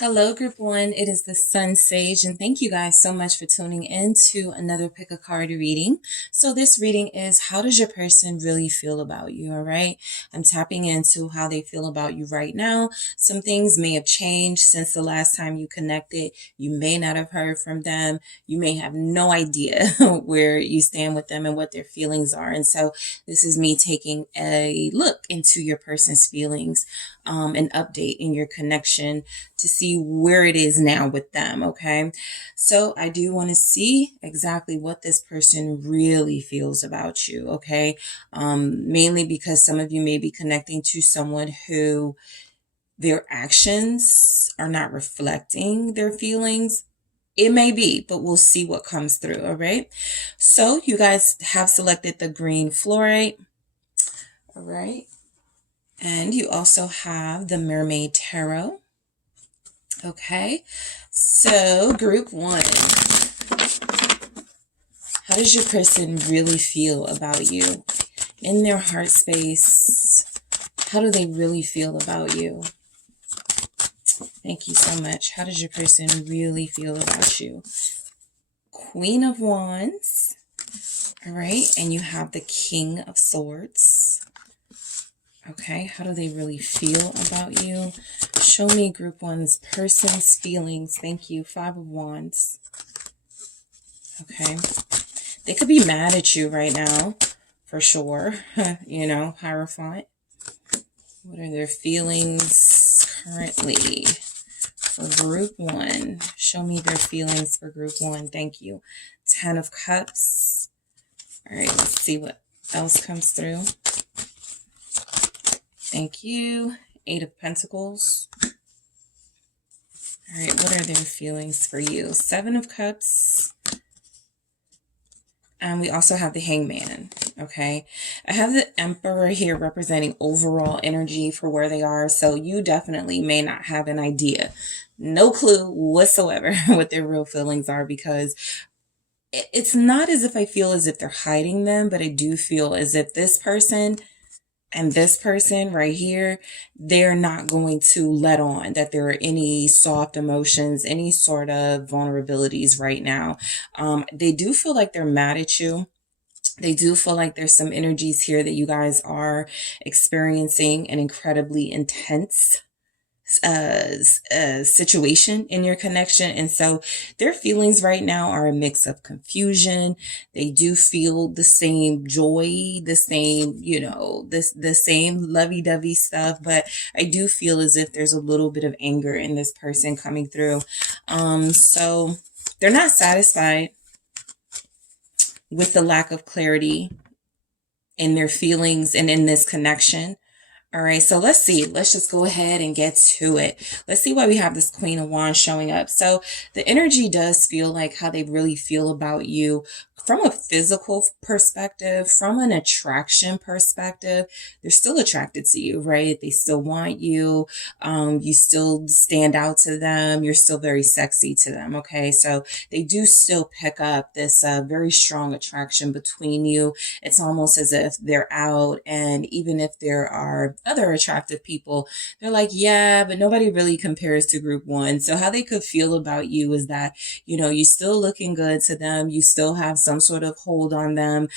Hello, Group 1. It is the Sun Sage, and thank you guys so much for tuning in to another Pick a Card reading. So this reading is, how does your person really feel about you, all right? I'm tapping into how they feel about you right now. Some things may have changed since the last time you connected. You may not have heard from them. You may have no idea where you stand with them and what their feelings are. And so this is me taking a look into your person's feelings, an update in your connection to see where it is now with them, okay? So I do want to see exactly what this person really feels about you, okay? Mainly because some of you may be connecting to someone who their actions are not reflecting their feelings. It may be, but we'll see what comes through, all right? So you guys have selected the green fluorite, all right? And you also have the Mermaid Tarot. Okay, so Group 1, how does your person really feel about you? In their heart space, how do they really feel about you? Thank you so much. How does your person really feel about you? Queen of Wands, all right, and you have the King of Swords. Okay, how do they really feel about you? Show me Group 1's person's feelings. Thank you. 5 of Wands. Okay. They could be mad at you right now, for sure. You know, Hierophant. What are their feelings currently for Group 1? Show me their feelings for Group 1. Thank you. 10 of Cups. All right, let's see what else comes through. Thank you. 8 of Pentacles. All right, what are their feelings for you? 7 of Cups. And we also have the Hangman, okay? I have the Emperor here representing overall energy for where they are. So you definitely may not have an idea. No clue whatsoever what their real feelings are, because it's not as if I feel as if they're hiding them, but I do feel as if this person and this person right here, they're not going to let on that there are any soft emotions, any sort of vulnerabilities right now. They do feel like they're mad at you. They do feel like there's some energies here that you guys are experiencing an incredibly intense situation in your connection. And so their feelings right now are a mix of confusion. They do feel the same joy, the same, you know, the same lovey-dovey stuff, but I do feel as if there's a little bit of anger in this person coming through. So they're not satisfied with the lack of clarity in their feelings and in this connection. All right, so let's see. Let's just go ahead and get to it. Let's see why we have this Queen of Wands showing up. So the energy does feel like how they really feel about you from a physical perspective, from an attraction perspective. They're still attracted to you, right? They still want you. You still stand out to them. You're still very sexy to them, okay? So they do still pick up this very strong attraction between you. It's almost as if they're out, and even if there are other attractive people, they're like, yeah, but nobody really compares to Group 1. So how they could feel about you is that, you know, you're still looking good to them. You still have some sort of hold on them.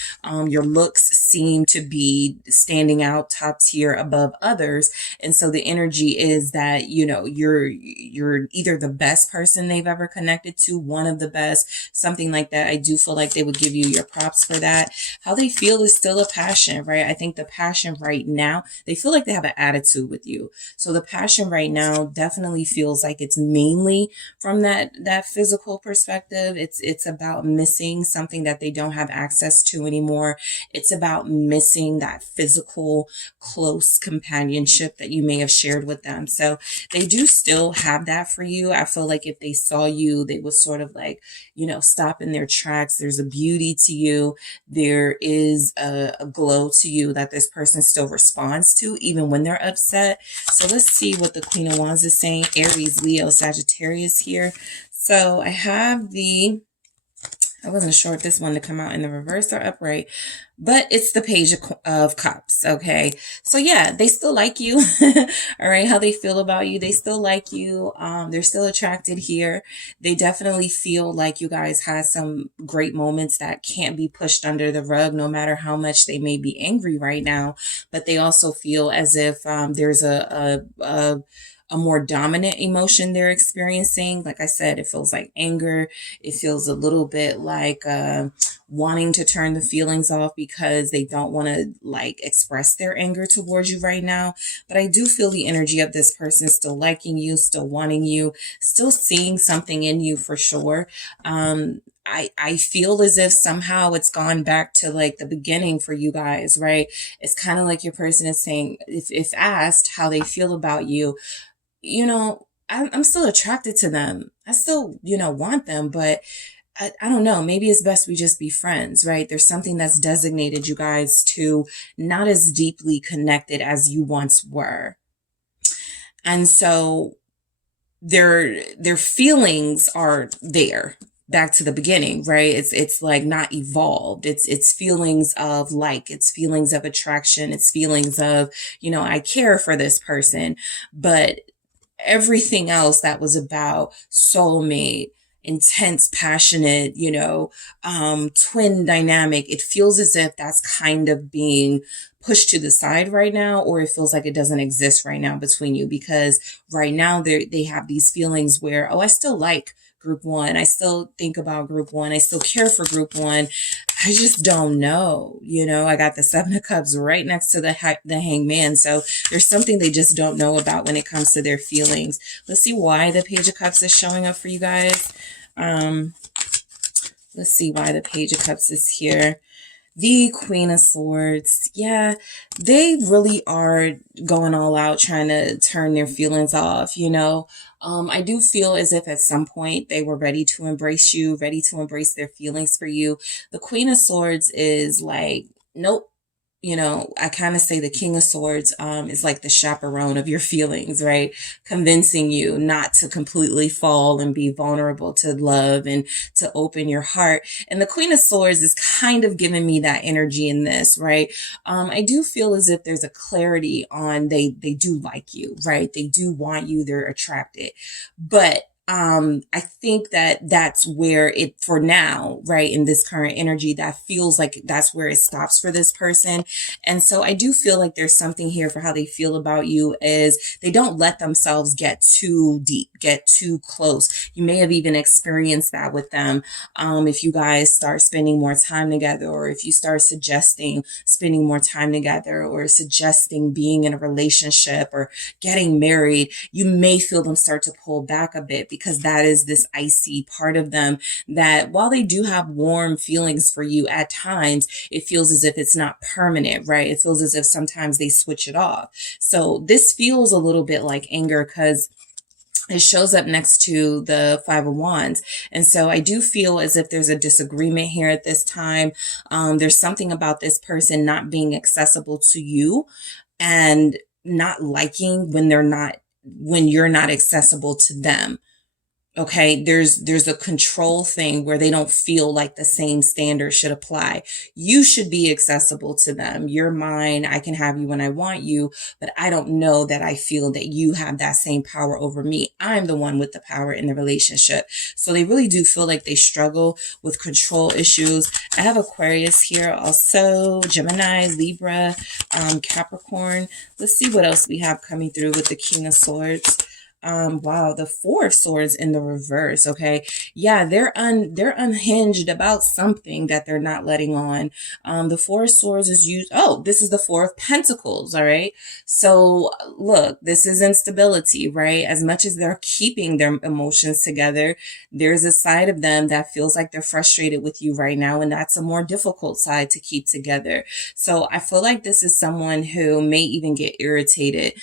Your looks seem to be standing out top tier above others. And so the energy is that, you know, you're either the best person they've ever connected to, one of the best, something like that. I do feel like they would give you your props for that. How they feel is still a passion, right? I think the passion right now, they feel like they have an attitude with you. So the passion right now definitely feels like it's mainly from that physical perspective. It's about missing something that they don't have access to anymore. It's about missing that physical, close companionship that you may have shared with them. So they do still have that for you. I feel like if they saw you, they would sort of like, you know, stop in their tracks. There's a beauty to you. There is a glow to you that this person still responds to, even when they're upset. So let's see what the Queen of Wands is saying. Aries, Leo, Sagittarius here. So I have the I wasn't sure if this one to come out in the reverse or upright, but it's the Page of Cups. Okay. So yeah, they still like you. All right. How they feel about you. They still like you. They're still attracted here. They definitely feel like you guys had some great moments that can't be pushed under the rug, no matter how much they may be angry right now. But they also feel as if there's a more dominant emotion they're experiencing. Like I said, it feels like anger. It feels a little bit like wanting to turn the feelings off because they don't want to like express their anger towards you right now. But I do feel the energy of this person still liking you, still wanting you, still seeing something in you for sure. I feel as if somehow it's gone back to like the beginning for you guys, right? It's kind of like your person is saying, if asked how they feel about you, you know, I'm still attracted to them. I still, want them, but I don't know. Maybe it's best we just be friends, right? There's something that's designated you guys to not as deeply connected as you once were. And so their feelings are there back to the beginning, right? It's like not evolved. It's feelings of like, it's feelings of attraction. It's feelings of, I care for this person, but everything else that was about soulmate, intense, passionate, twin dynamic, it feels as if that's kind of being pushed to the side right now, or it feels like it doesn't exist right now between you, because right now they have these feelings where, oh, I still like group one. I still think about group one. I still care for group one. I just don't know. I got the Seven of Cups right next to the Hangman. So there's something they just don't know about when it comes to their feelings. Let's see why the Page of Cups is showing up for you guys. Let's see why the Page of Cups is here. The Queen of Swords. Yeah, they really are going all out trying to turn their feelings off, I do feel as if at some point they were ready to embrace you, ready to embrace their feelings for you. The Queen of Swords is like, nope. I kind of say the King of Swords is like the chaperone of your feelings, right? Convincing you not to completely fall and be vulnerable to love and to open your heart. And the Queen of Swords is kind of giving me that energy in this, right? I do feel as if there's a clarity on they do like you, right? They do want you. They're attracted. But I think that that's where it, for now, right, in this current energy, that feels like that's where it stops for this person. And so I do feel like there's something here for how they feel about you is they don't let themselves get too deep, get too close. You may have even experienced that with them. If you guys start spending more time together, or if you start suggesting spending more time together, or suggesting being in a relationship or getting married, you may feel them start to pull back a bit, because that is this icy part of them that while they do have warm feelings for you at times, it feels as if it's not permanent, right? It feels as if sometimes they switch it off. So this feels a little bit like anger because it shows up next to the Five of Wands. And so I do feel as if there's a disagreement here at this time. There's something about this person not being accessible to you and not liking when you're not accessible to them. Okay, there's a control thing where they don't feel like the same standard should apply. You should be accessible to them. You're mine. I can have you when I want you, but I don't know that I feel that you have that same power over me. I'm the one with the power in the relationship. So they really do feel like they struggle with control issues. I have Aquarius here, also Gemini, Libra, Capricorn. Let's see what else we have coming through with the King of Swords. Wow, the Four of Swords in the reverse. Okay. Yeah, they're unhinged about something that they're not letting on. The Four of Swords is used. Oh, this is the Four of Pentacles. All right. So look, this is instability, right? As much as they're keeping their emotions together, there's a side of them that feels like they're frustrated with you right now. And that's a more difficult side to keep together. So I feel like this is someone who may even get irritated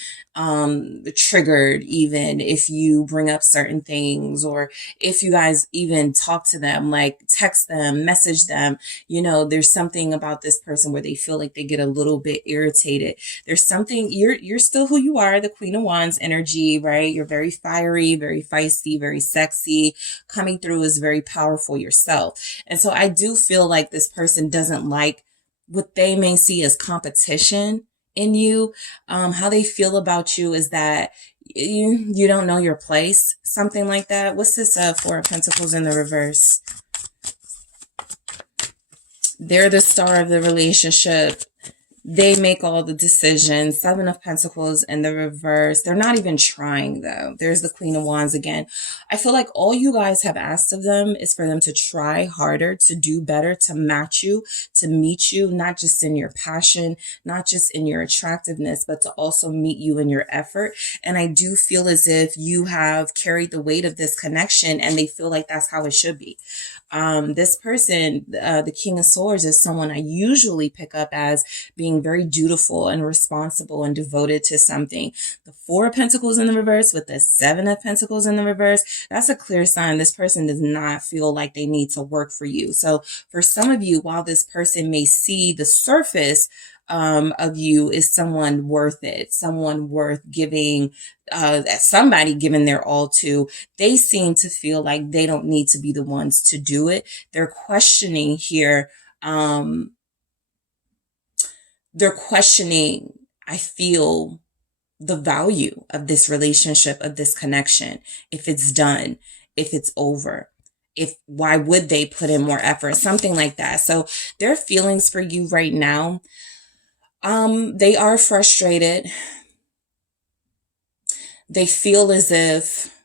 triggered, even if you bring up certain things, or if you guys even talk to them, like text them, message them. You know, there's something about this person where they feel like they get a little bit irritated. There's something, you're still who you are, the Queen of Wands energy, right? You're very fiery, very feisty, very sexy. Coming through is very powerful yourself. And so I do feel like this person doesn't like what they may see as competition in you. How they feel about you is that you don't know your place, something like that. What's this Four of Pentacles in the reverse? They're the star of the relationship. They make all the decisions. Seven of Pentacles in the reverse. They're not even trying, though. There's the Queen of Wands again. I feel like all you guys have asked of them is for them to try harder, to do better, to match you, to meet you, not just in your passion, not just in your attractiveness, but to also meet you in your effort. And I do feel as if you have carried the weight of this connection, and they feel like that's how it should be. This person, the King of Swords, is someone I usually pick up as being very dutiful and responsible and devoted to something. The Four of Pentacles in the reverse with the Seven of Pentacles in the reverse, that's a clear sign this person does not feel like they need to work for you. So for some of you, while this person may see the surface of you is someone worth it, someone worth giving, somebody giving their all to, they seem to feel like they don't need to be the ones to do it. They're questioning here. They're questioning, I feel, the value of this relationship, of this connection. If it's done, if it's over, why would they put in more effort? Something like that. So their feelings for you right now, they are frustrated. They feel as if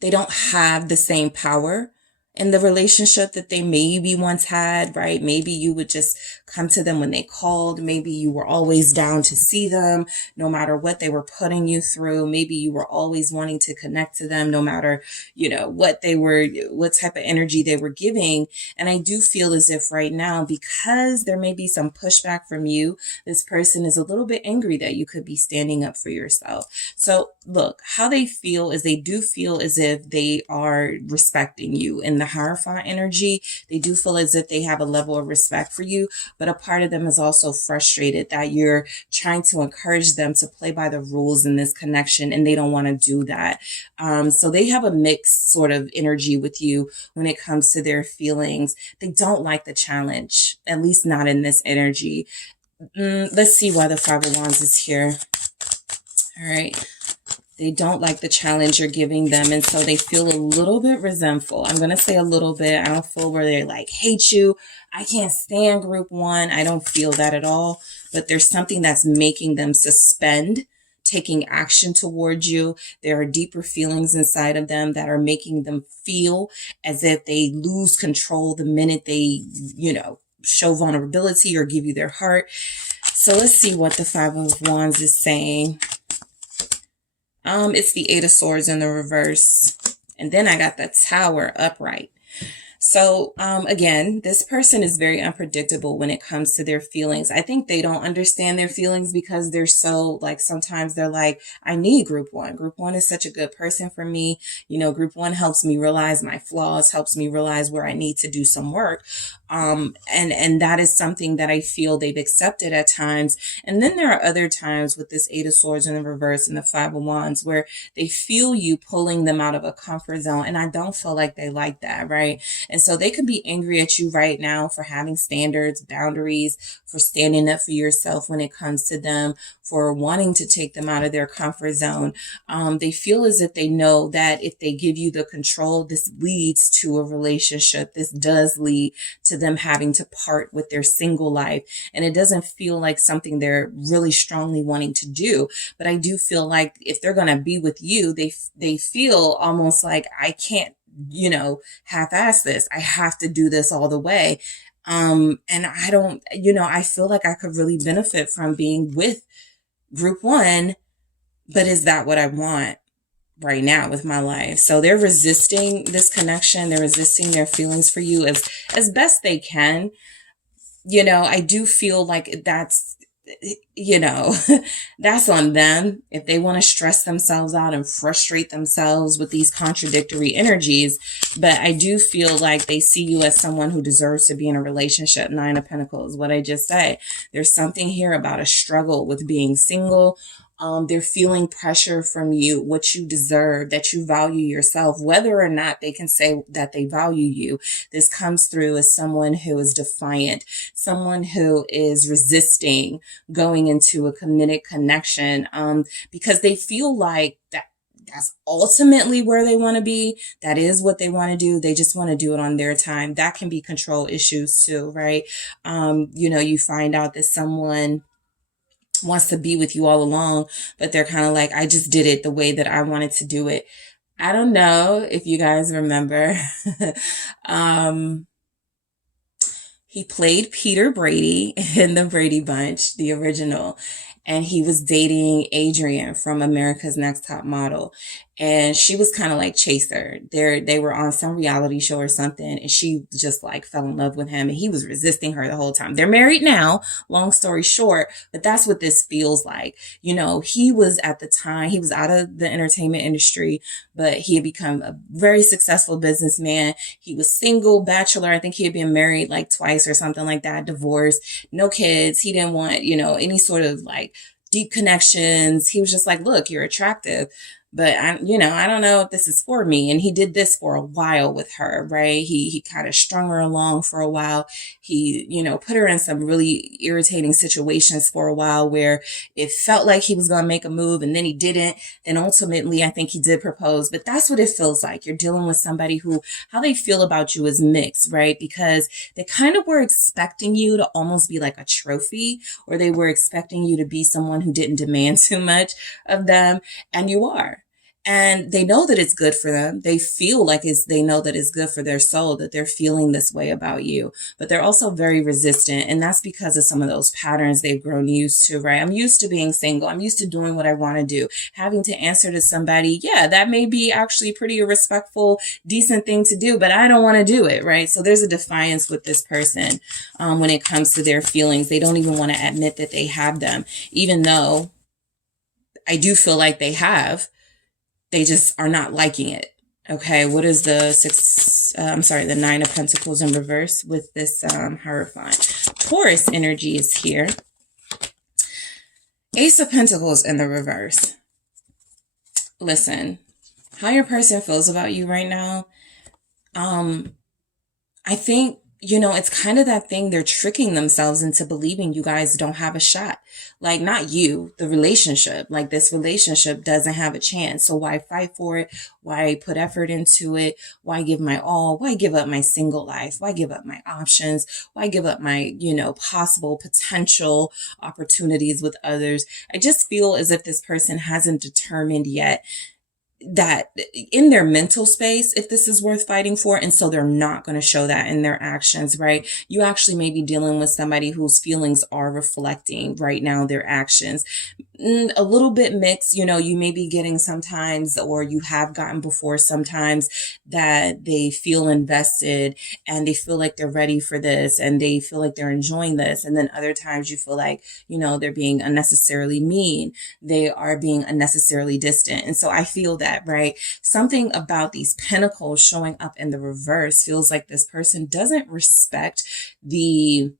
they don't have the same power in the relationship that they maybe once had, right? Maybe you would just come to them when they called. Maybe you were always down to see them, no matter what they were putting you through. Maybe you were always wanting to connect to them, no matter, what type of energy they were giving. And I do feel as if right now, because there may be some pushback from you, this person is a little bit angry that you could be standing up for yourself. So look, how they feel is they do feel as if they are respecting you in the Hierophant energy. They do feel as if they have a level of respect for you, but a part of them is also frustrated that you're trying to encourage them to play by the rules in this connection, and they don't want to do that. So they have a mixed sort of energy with you when it comes to their feelings. They don't like the challenge, at least not in this energy. Let's see why the Five of Wands is here. All right. They don't like the challenge you're giving them, and so they feel a little bit resentful. I'm going to say a little bit. I don't feel where they like hate you. I can't stand group one. I don't feel that at all. But there's something that's making them suspend taking action towards you. There are deeper feelings inside of them that are making them feel as if they lose control the minute they, show vulnerability or give you their heart. So let's see what the Five of Wands is saying. It's the Eight of Swords in the reverse. And then I got the Tower upright. So, again, this person is very unpredictable when it comes to their feelings. I think they don't understand their feelings because they're so, sometimes they're like, I need group one. Group one is such a good person for me. Group one helps me realize my flaws, helps me realize where I need to do some work. And that is something that I feel they've accepted at times. And then there are other times with this Eight of Swords in the reverse and the Five of Wands where they feel you pulling them out of a comfort zone. And I don't feel like they like that, right? And so they could be angry at you right now for having standards, boundaries, for standing up for yourself when it comes to them, for wanting to take them out of their comfort zone. They feel as if they know that if they give you the control, this leads to a relationship. This does lead to them having to part with their single life. And it doesn't feel like something they're really strongly wanting to do. But I do feel like if they're going to be with you, they feel almost like I can't, half-ass this. I have to do this all the way. And I don't, I feel like I could really benefit from being with group one, but is that what I want right now with my life? So they're resisting this connection. They're resisting their feelings for you as best they can. I do feel like that's you know, that's on them. If they want to stress themselves out and frustrate themselves with these contradictory energies. But I do feel like they see you as someone who deserves to be in a relationship. Nine of Pentacles, what I just say. There's something here about a struggle with being single. They're feeling pressure from you, what you deserve, that you value yourself, whether or not they can say that they value you. This comes through as someone who is defiant, someone who is resisting going into a committed connection, because they feel like that's ultimately where they want to be. That is what they want to do. They just want to do it on their time. That can be control issues too, right? You find out that someone wants to be with you all along, but they're kind of like, I just did it the way that I wanted to do it. I don't know if you guys remember. He played Peter Brady in the Brady Bunch, the original, and he was dating Adrienne from America's Next Top Model. And she was kind of like Chaser. They were on some reality show or something, and she just like fell in love with him, and he was resisting her the whole time. They're married now, long story short, but that's what this feels like. He was at the time, he was out of the entertainment industry, but he had become a very successful businessman. He was single, bachelor. I think he had been married like twice or something like that, divorced, no kids. He didn't want, any sort of like deep connections. He was just like, look, you're attractive, but I don't know if this is for me. And he did this for a while with her, right? He kind of strung her along for a while. He, put her in some really irritating situations for a while where it felt like he was going to make a move and then he didn't. And ultimately, I think he did propose, but that's what it feels like. You're dealing with somebody who, how they feel about you is mixed, right? Because they kind of were expecting you to almost be like a trophy, or they were expecting you to be someone who didn't demand too much of them. And you are. And they know that it's good for them. They feel like they know that it's good for their soul, that they're feeling this way about you. But they're also very resistant. And that's because of some of those patterns they've grown used to, right? I'm used to being single. I'm used to doing what I want to do. Having to answer to somebody, yeah, that may be actually pretty a respectful, decent thing to do, but I don't want to do it, right? So there's a defiance with this person when it comes to their feelings. They don't even want to admit that they have them, even though I do feel like they have. They just are not liking it. Okay, what is the Nine of Pentacles in reverse with this Hierophant? Taurus energy is here. Ace of Pentacles in the reverse. Listen, how your person feels about you right now, I think, it's kind of that thing. They're tricking themselves into believing you guys don't have a shot. Like, not you, the relationship. Like, this relationship doesn't have a chance. So why fight for it? Why put effort into it? Why give my all? Why give up my single life? Why give up my options? Why give up my, possible potential opportunities with others? I just feel as if this person hasn't determined yet that in their mental space, if this is worth fighting for. And so they're not going to show that in their actions, right? You actually may be dealing with somebody whose feelings are reflecting right now their actions. A little bit mixed, you may be getting sometimes, or you have gotten before sometimes, that they feel invested and they feel like they're ready for this and they feel like they're enjoying this. And then other times you feel like, they're being unnecessarily mean. They are being unnecessarily distant. And so I feel that, right? Something about these pentacles showing up in the reverse feels like this person doesn't respect the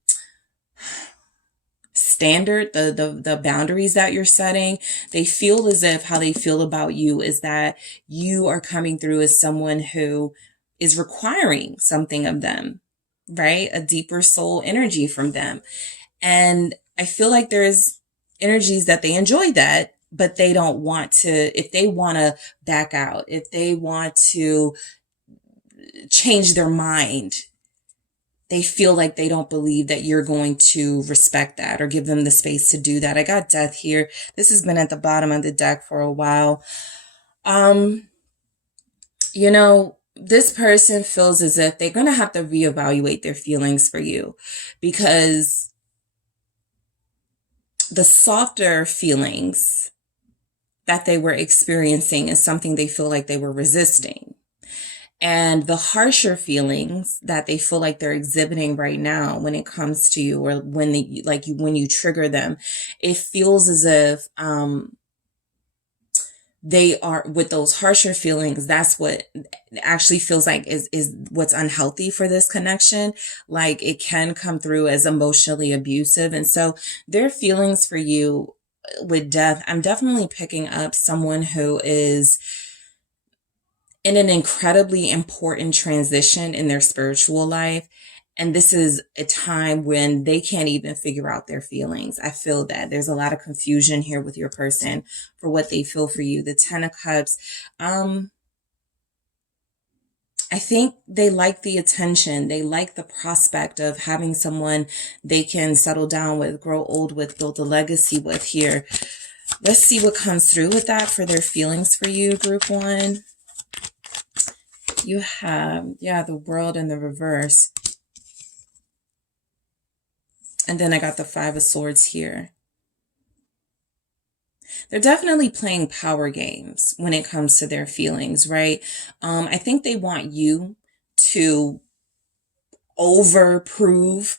standard, the boundaries that you're setting. They feel as if how they feel about you is that you are coming through as someone who is requiring something of them, right? A deeper soul energy from them. And I feel like there's energies that they enjoy that, but they don't want to, if they want to back out, if they want to change their mind, they feel like they don't believe that you're going to respect that or give them the space to do that. I got Death here. This has been at the bottom of the deck for a while. This person feels as if they're going to have to reevaluate their feelings for you, because the softer feelings that they were experiencing is something they feel like they were resisting. And the harsher feelings that they feel like they're exhibiting right now when it comes to you, or when they, like you, when you trigger them, it feels as if, they are, with those harsher feelings, that's what actually feels like is what's unhealthy for this connection. Like it can come through as emotionally abusive. And so their feelings for you with death, I'm definitely picking up someone who is in an incredibly important transition in their spiritual life. And this is a time when they can't even figure out their feelings. I feel that there's a lot of confusion here with your person for what they feel for you. The Ten of Cups, I think they like the attention. They like the prospect of having someone they can settle down with, grow old with, build a legacy with here. Let's see what comes through with that for their feelings for you, group one. You have, yeah, the World in the reverse. And then I got the Five of Swords here. They're definitely playing power games when it comes to their feelings, right? I think they want you to overprove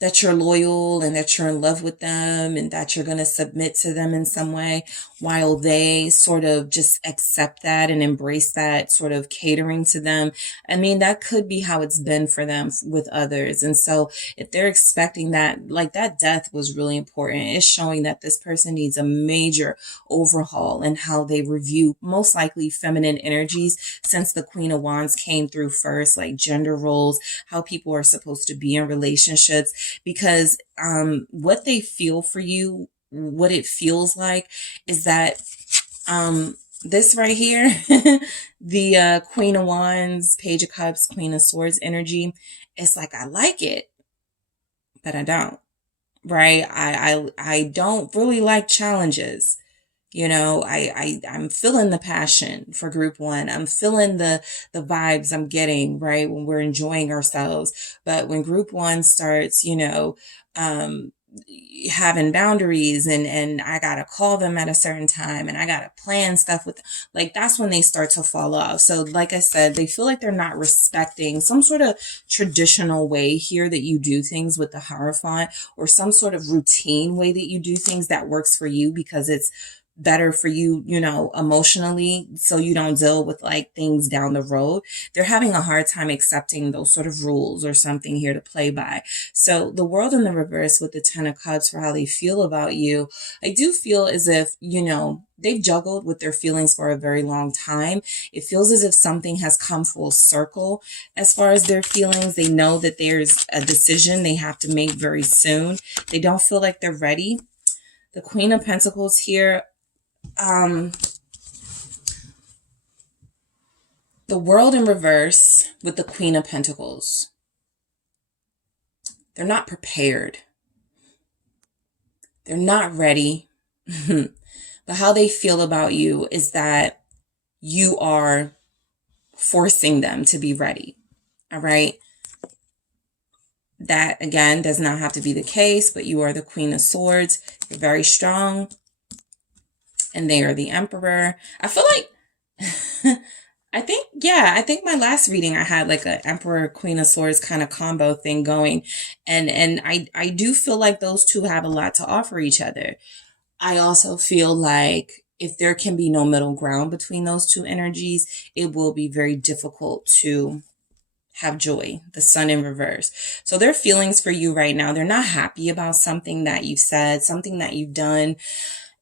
that you're loyal and that you're in love with them and that you're going to submit to them in some way, while they sort of just accept that and embrace that, sort of catering to them. I mean, that could be how it's been for them with others. And so if they're expecting that, like that death was really important. It's showing that this person needs a major overhaul in how they review most likely feminine energies, since the Queen of Wands came through first, like gender roles, how people are supposed to be in relationships. Because what they feel for you, what it feels like is that this right here, the Queen of Wands, Page of Cups, Queen of Swords energy, it's like, I like it, but I don't, right? I don't really like challenges. You know, I'm feeling the passion for group one. I'm feeling the vibes I'm getting, right, when we're enjoying ourselves. But when group one starts, you know, having boundaries, and I gotta call them at a certain time, and I gotta plan stuff with, like, that's when they start to fall off. So like I said, they feel like they're not respecting some sort of traditional way here that you do things with the Hierophant, or some sort of routine way that you do things that works for you because it's better for you, you know, emotionally, so you don't deal with like things down the road. They're having a hard time accepting those sort of rules or something here to play by. So the World in the reverse with the Ten of Cups for how they feel about you, I do feel as if, you know, they've juggled with their feelings for a very long time. It feels as if something has come full circle as far as their feelings. They know that there's a decision they have to make very soon. They don't feel like they're ready. The Queen of Pentacles here, the World in reverse with the Queen of Pentacles. They're not prepared. They're not ready. But how they feel about you is that you are forcing them to be ready. All right. That, again, does not have to be the case, but you are the Queen of Swords. You're very strong. And they are the Emperor. I feel like, I think my last reading I had like an Emperor Queen of Swords kind of combo thing going. And I do feel like those two have a lot to offer each other. I also feel like if there can be no middle ground between those two energies, it will be very difficult to have joy. The Sun in reverse. So their feelings for you right now, they're not happy about something that you've said, something that you've done.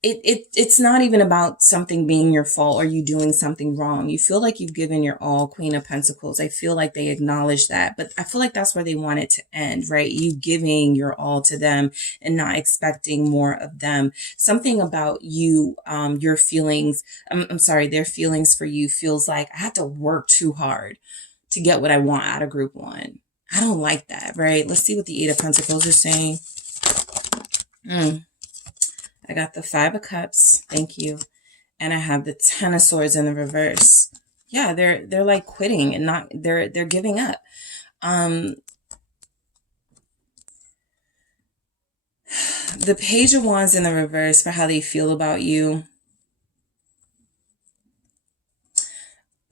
It's not even about something being your fault or you doing something wrong. You feel like you've given your all, Queen of Pentacles. I feel like they acknowledge that, but I feel like that's where they want it to end, right? You giving your all to them and not expecting more of them. Something about you, your feelings, I'm sorry, their feelings for you feels like I have to work too hard to get what I want out of group one. I don't like that, right? Let's see what the Eight of Pentacles is saying. I got the Five of Cups. Thank you. And I have the Ten of Swords in the reverse. Yeah, they're like quitting and not, they're giving up. The Page of Wands in the reverse for how they feel about you.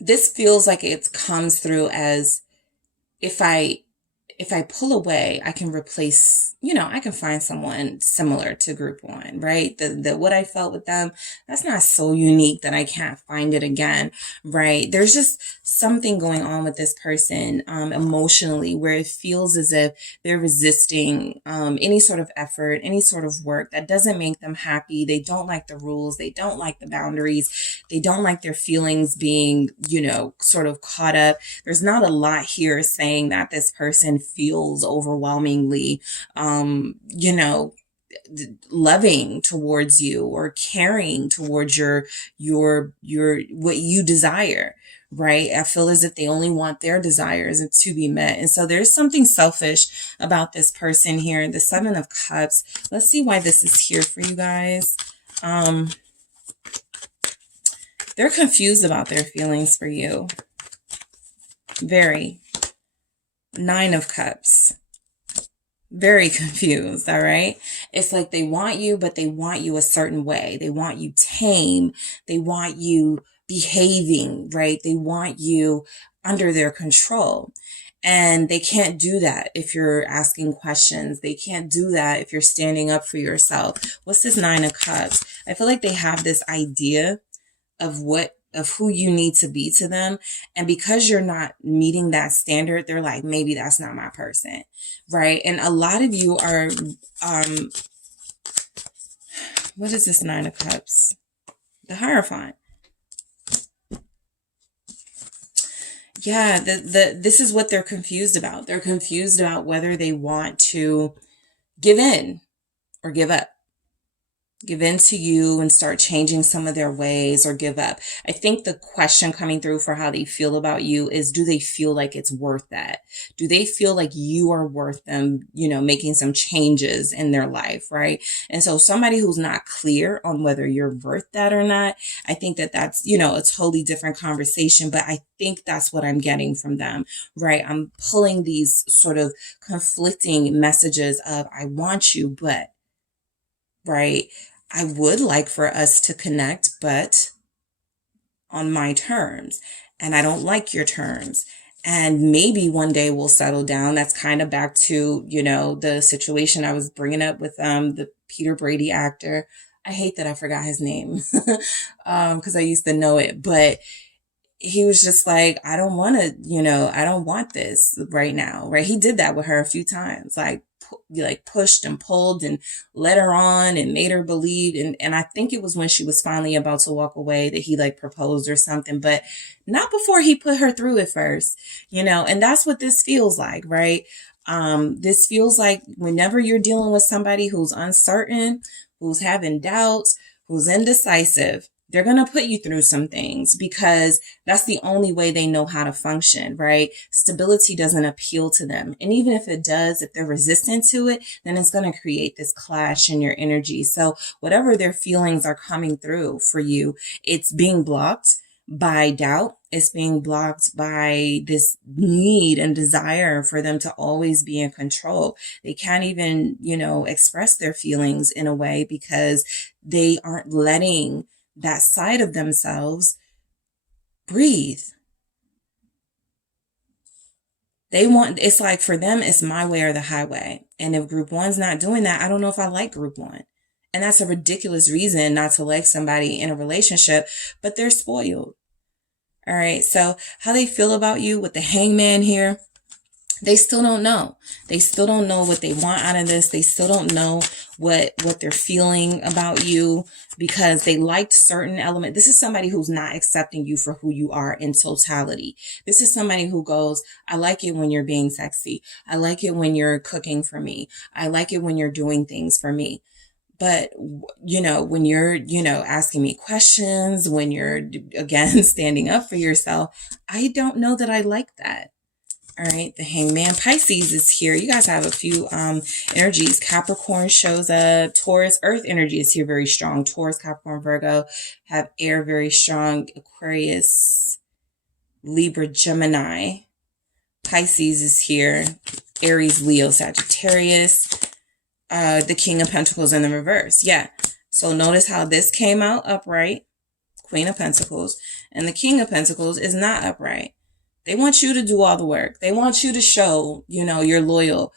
this feels like it comes through as if I pull away, I can replace, I can find someone similar to group one, right? The what I felt with them, that's not so unique that I can't find it again, right? There's just something going on with this person emotionally where it feels as if they're resisting any sort of effort, any sort of work that doesn't make them happy. They don't like the rules. They don't like the boundaries. They don't like their feelings being, sort of caught up. There's not a lot here saying that this person feels overwhelmingly, loving towards you or caring towards your what you desire, right? I feel as if they only want their desires to be met. And so there's something selfish about this person here. The Seven of Cups. Let's see why this is here for you guys. They're confused about their feelings for you. Very. Nine of Cups. Very confused, all right? It's like they want you, but they want you a certain way. They want you tame. They want you behaving, right? They want you under their control. And they can't do that if you're asking questions. They can't do that if you're standing up for yourself. What's this Nine of Cups? I feel like they have this idea of who you need to be to them. And because you're not meeting that standard, they're like, maybe that's not my person. Right. And a lot of you are, what is this Nine of Cups? The Hierophant. Yeah. This is what they're confused about. They're confused about whether they want to give in or give up. Give in to you and start changing some of their ways, or give up. I think the question coming through for how they feel about you is, do they feel like it's worth that? Do they feel like you are worth them, making some changes in their life, right? And so somebody who's not clear on whether you're worth that or not, I think that's, a totally different conversation, but I think that's what I'm getting from them, right? I'm pulling these sort of conflicting messages of, I want you, but, right? I would like for us to connect, but on my terms, and I don't like your terms. And maybe one day we'll settle down. That's kind of back to, the situation I was bringing up with the Peter Brady actor. I hate that I forgot his name because I used to know it, but he was just like, I don't want to, I don't want this right now, right? He did that with her a few times, like pushed and pulled and led her on and made her believe. And I think it was when she was finally about to walk away that he proposed or something, but not before he put her through it first, and that's what this feels like, right? This feels like whenever you're dealing with somebody who's uncertain, who's having doubts, who's indecisive, they're going to put you through some things because that's the only way they know how to function, right? Stability doesn't appeal to them. And even if it does, if they're resistant to it, then it's going to create this clash in your energy. So whatever their feelings are coming through for you, it's being blocked by doubt. It's being blocked by this need and desire for them to always be in control. They can't even, express their feelings in a way because they aren't letting that side of themselves breathe. It's like for them, it's my way or the highway. And if group one's not doing that, I don't know if I like group one. And that's a ridiculous reason not to like somebody in a relationship, but they're spoiled. All right. So how they feel about you with the Hangman here, they still don't know. They still don't know what they want out of this. They still don't know what they're feeling about you because they liked certain element. This is somebody who's not accepting you for who you are in totality. This is somebody who goes, I like it when you're being sexy. I like it when you're cooking for me. I like it when you're doing things for me. But, when you're, asking me questions, when you're, again, standing up for yourself, I don't know that I like that. All right, the Hangman. Pisces is here. You guys have a few energies. Capricorn shows up. Taurus, Earth energy is here very strong. Taurus, Capricorn, Virgo have air very strong. Aquarius, Libra, Gemini. Pisces is here. Aries, Leo, Sagittarius. The King of Pentacles in the reverse. Yeah. So notice how this came out upright. Queen of Pentacles, and the King of Pentacles is not upright. They want you to do all the work. They want you to show, you're loyal,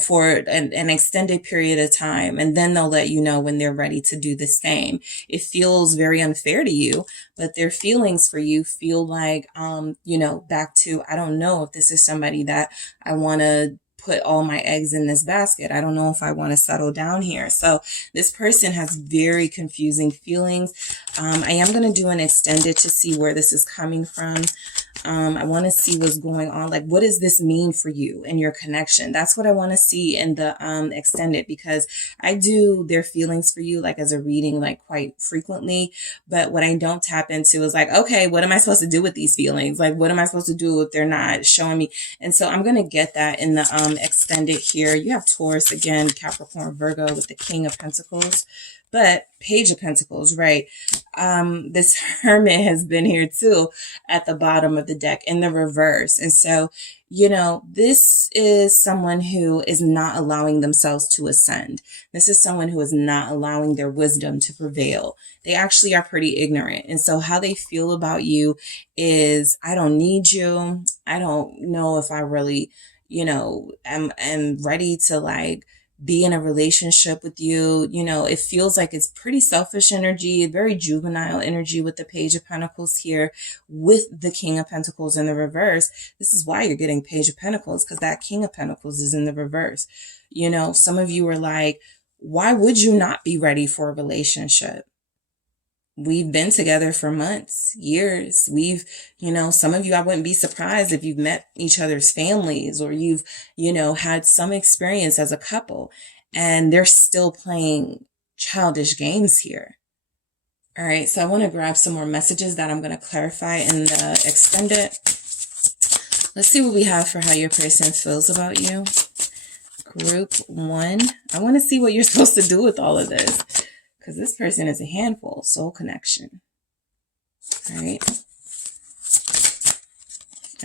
for an extended period of time. And then they'll let you know when they're ready to do the same. It feels very unfair to you, but their feelings for you feel like, back to, I don't know if this is somebody that I want to put all my eggs in this basket. I don't know if I want to settle down here. So this person has very confusing feelings. I am going to do an extended to see where this is coming from. I want to see what's going on. Like, what does this mean for you and your connection? That's what I want to see in the extended, because I do their feelings for you, like as a reading, like quite frequently. But what I don't tap into is like, okay, what am I supposed to do with these feelings? Like, what am I supposed to do if they're not showing me? And so I'm going to get that in the extended here. You have Taurus again, Capricorn, Virgo with the King of Pentacles. But Page of Pentacles, right? This Hermit has been here too at the bottom of the deck in the reverse. And so, this is someone who is not allowing themselves to ascend. This is someone who is not allowing their wisdom to prevail. They actually are pretty ignorant. And so how they feel about you is, I don't need you. I don't know if I really, am ready to like be in a relationship with you. It feels like it's pretty selfish energy, very juvenile energy with the Page of Pentacles here with the King of Pentacles in the reverse. This is why you're getting Page of Pentacles, because that King of Pentacles is in the reverse. Some of you are like, why would you not be ready for a relationship? We've been together for months, years. Some of you, I wouldn't be surprised if you've met each other's families, or you've, had some experience as a couple, and they're still playing childish games here. All right. So I want to grab some more messages that I'm going to clarify in the extended. Let's see what we have for how your person feels about you. Group 1. I want to see what you're supposed to do with all of this, because this person is a handful. Soul connection. All right.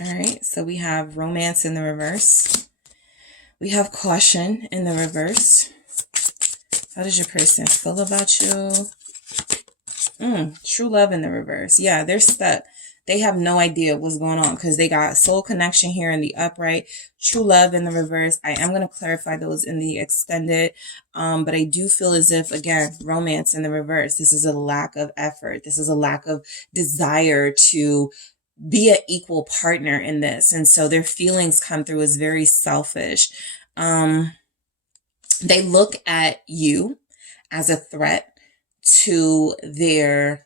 All right. So we have romance in the reverse. We have caution in the reverse. How does your person feel about you? True love in the reverse. Yeah, they're stuck. They have no idea what's going on because they got soul connection here in the upright, true love in the reverse. I am going to clarify those in the extended. But I do feel as if, again, romance in the reverse. This is a lack of effort. This is a lack of desire to be an equal partner in this. And so their feelings come through as very selfish. They look at you as a threat to their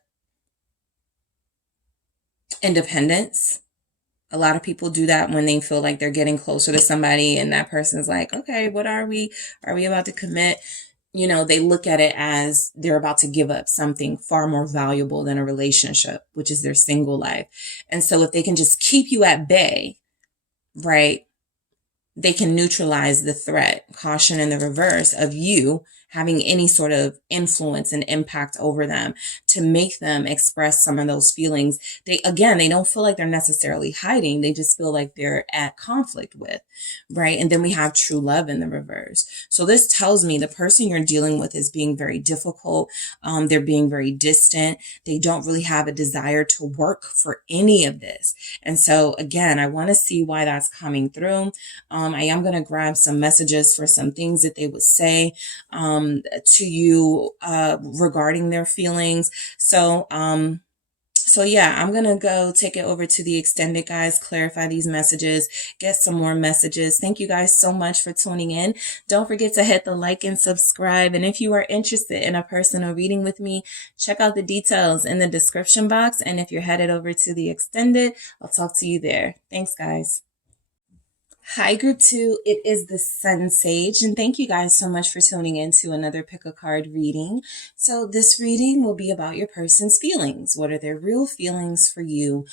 independence. A lot of people do that when they feel like they're getting closer to somebody and that person's like, okay, what are we? Are we about to commit? They look at it as they're about to give up something far more valuable than a relationship, which is their single life. And so if they can just keep you at bay, right, they can neutralize the threat, caution in the reverse, of you having any sort of influence and impact over them to make them express some of those feelings. They don't feel like they're necessarily hiding. They just feel like they're at conflict with, right? And then we have true love in the reverse. So this tells me the person you're dealing with is being very difficult. They're being very distant. They don't really have a desire to work for any of this. And so again, I want to see why that's coming through. I am going to grab some messages for some things that they would say to you regarding their feelings. So yeah, I'm going to go take it over to the extended, guys, clarify these messages, get some more messages. Thank you guys so much for tuning in. Don't forget to hit the like and subscribe. And if you are interested in a personal reading with me, check out the details in the description box. And if you're headed over to the extended, I'll talk to you there. Thanks, guys. Hi, Group 2. It is the SunSage, and thank you guys so much for tuning in to another pick a card reading. So this reading will be about your person's feelings. What are their real feelings for you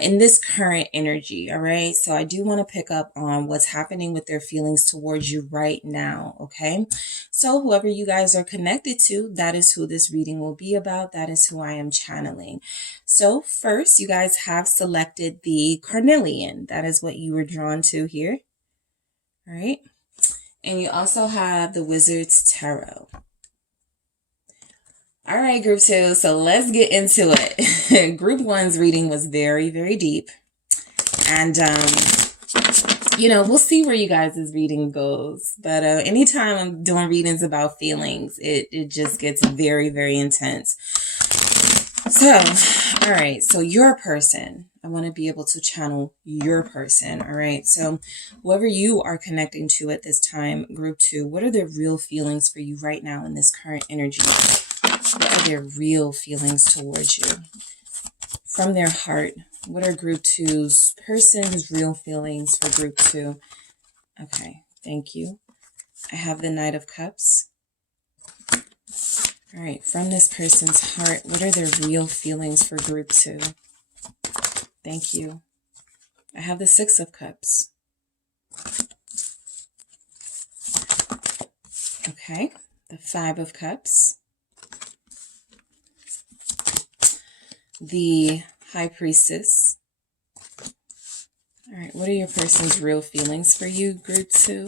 in this current energy? All right. So I do want to pick up on what's happening with their feelings towards you right now. Okay. So whoever you guys are connected to, that is who this reading will be about. That is who I am channeling. So first, you guys have selected the Carnelian. That is what you were drawn to here. All right. And you also have the Wizard's Tarot. All right, group 2. So let's get into it. Group 1's reading was very, very deep. And, you know, we'll see where you guys' reading goes. But anytime I'm doing readings about feelings, it just gets very, very intense. So, all right. So your person, I want to be able to channel your person. All right. So whoever you are connecting to at this time, group 2, what are the real feelings for you right now in this current energy? What are their real feelings towards you? From their heart, what are group 2's person's real feelings for group 2? Okay, thank you. I have the Knight of Cups. All right, from this person's heart, what are their real feelings for group 2? Thank you. I have the Six of Cups. Okay, the Five of Cups. The High Priestess. All right, what are your person's real feelings for you, group 2?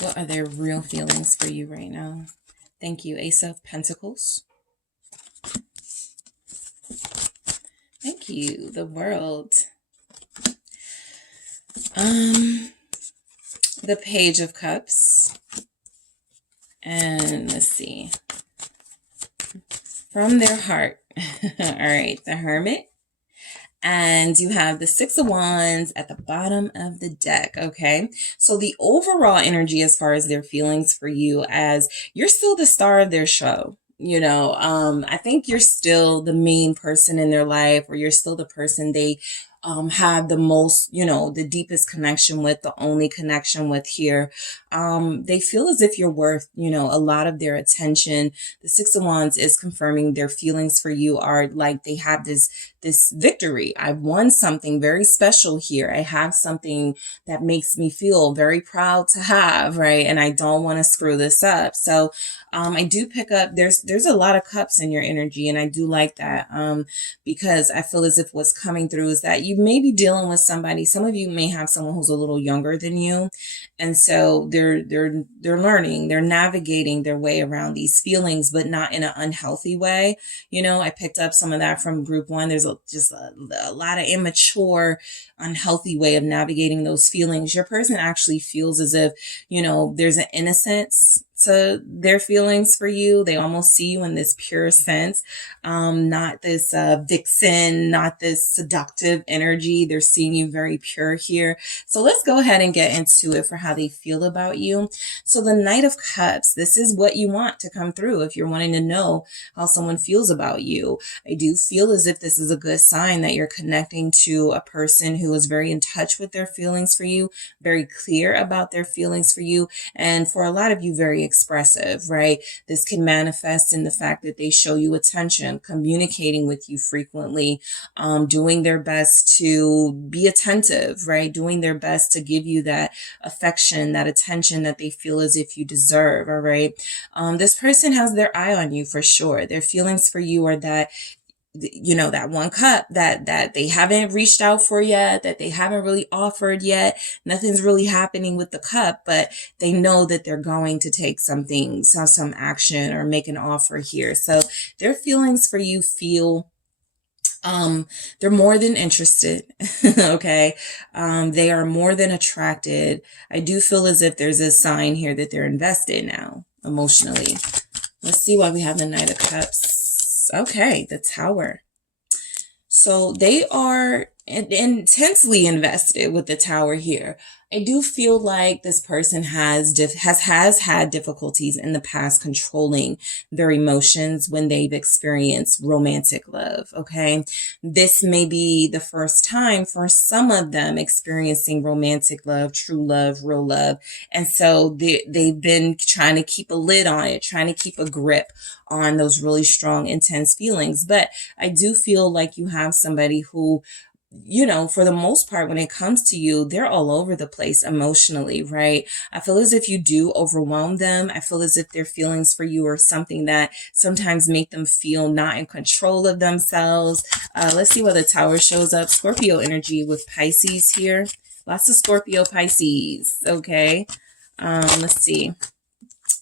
What are their real feelings for you right now? Thank you. Ace of Pentacles. Thank you. The World. The Page of Cups. And let's see. From their heart. All right, the Hermit. And you have the Six of Wands at the bottom of the deck, okay? So the overall energy as far as their feelings for you, as you're still the star of their show. You know, I think you're still the main person in their life, or you're still the person they have the most, you know, the deepest connection with, the only connection with here. They feel as if you're worth, you know, a lot of their attention. The Six of Wands is confirming their feelings for you are like they have this victory. I've won something very special here. I have something that makes me feel very proud to have, right? And I don't want to screw this up. So I do pick up, there's a lot of cups in your energy, and I do like that because I feel as if what's coming through is that you may be dealing with somebody. Some of you may have someone who's a little younger than you, and so they're learning, they're navigating their way around these feelings, but not in an unhealthy way. You know, I picked up some of that from group 1. There's just a lot of immature, unhealthy way of navigating those feelings. Your person actually feels as if, you know, there's an innocence to their feelings for you. They almost see you in this pure sense, not this vixen, not this seductive energy. They're seeing you very pure here. So let's go ahead and get into it for how they feel about you. So the Knight of Cups, this is what you want to come through if you're wanting to know how someone feels about you. I do feel as if this is a good sign that you're connecting to a person who is very in touch with their feelings for you, very clear about their feelings for you, and for a lot of you, very expressive, right? This can manifest in the fact that they show you attention, communicating with you frequently, doing their best to be attentive, right? Doing their best to give you that affection, that attention that they feel as if you deserve, all right? This person has their eye on you for sure. Their feelings for you are that, you know, that one cup that they haven't reached out for yet, that they haven't really offered yet. Nothing's really happening with the cup, but they know that they're going to take something, some action or make an offer here. So their feelings for you feel they're more than interested. Okay. They are more than attracted. I do feel as if there's a sign here that they're invested now emotionally. Let's see why we have the Knight of Cups. Okay, the Tower. So they are intensely invested with the Tower here. I do feel like this person has had difficulties in the past controlling their emotions when they've experienced romantic love, okay? This may be the first time for some of them experiencing romantic love, true love, real love. And so they've been trying to keep a lid on it, trying to keep a grip on those really strong, intense feelings. But I do feel like you have somebody who, you know, for the most part, when it comes to you, they're all over the place emotionally, right? I feel as if you do overwhelm them. I feel as if their feelings for you are something that sometimes make them feel not in control of themselves. Let's see where the Tower shows up. Scorpio energy with Pisces here. Lots of Scorpio Pisces, okay? Let's see.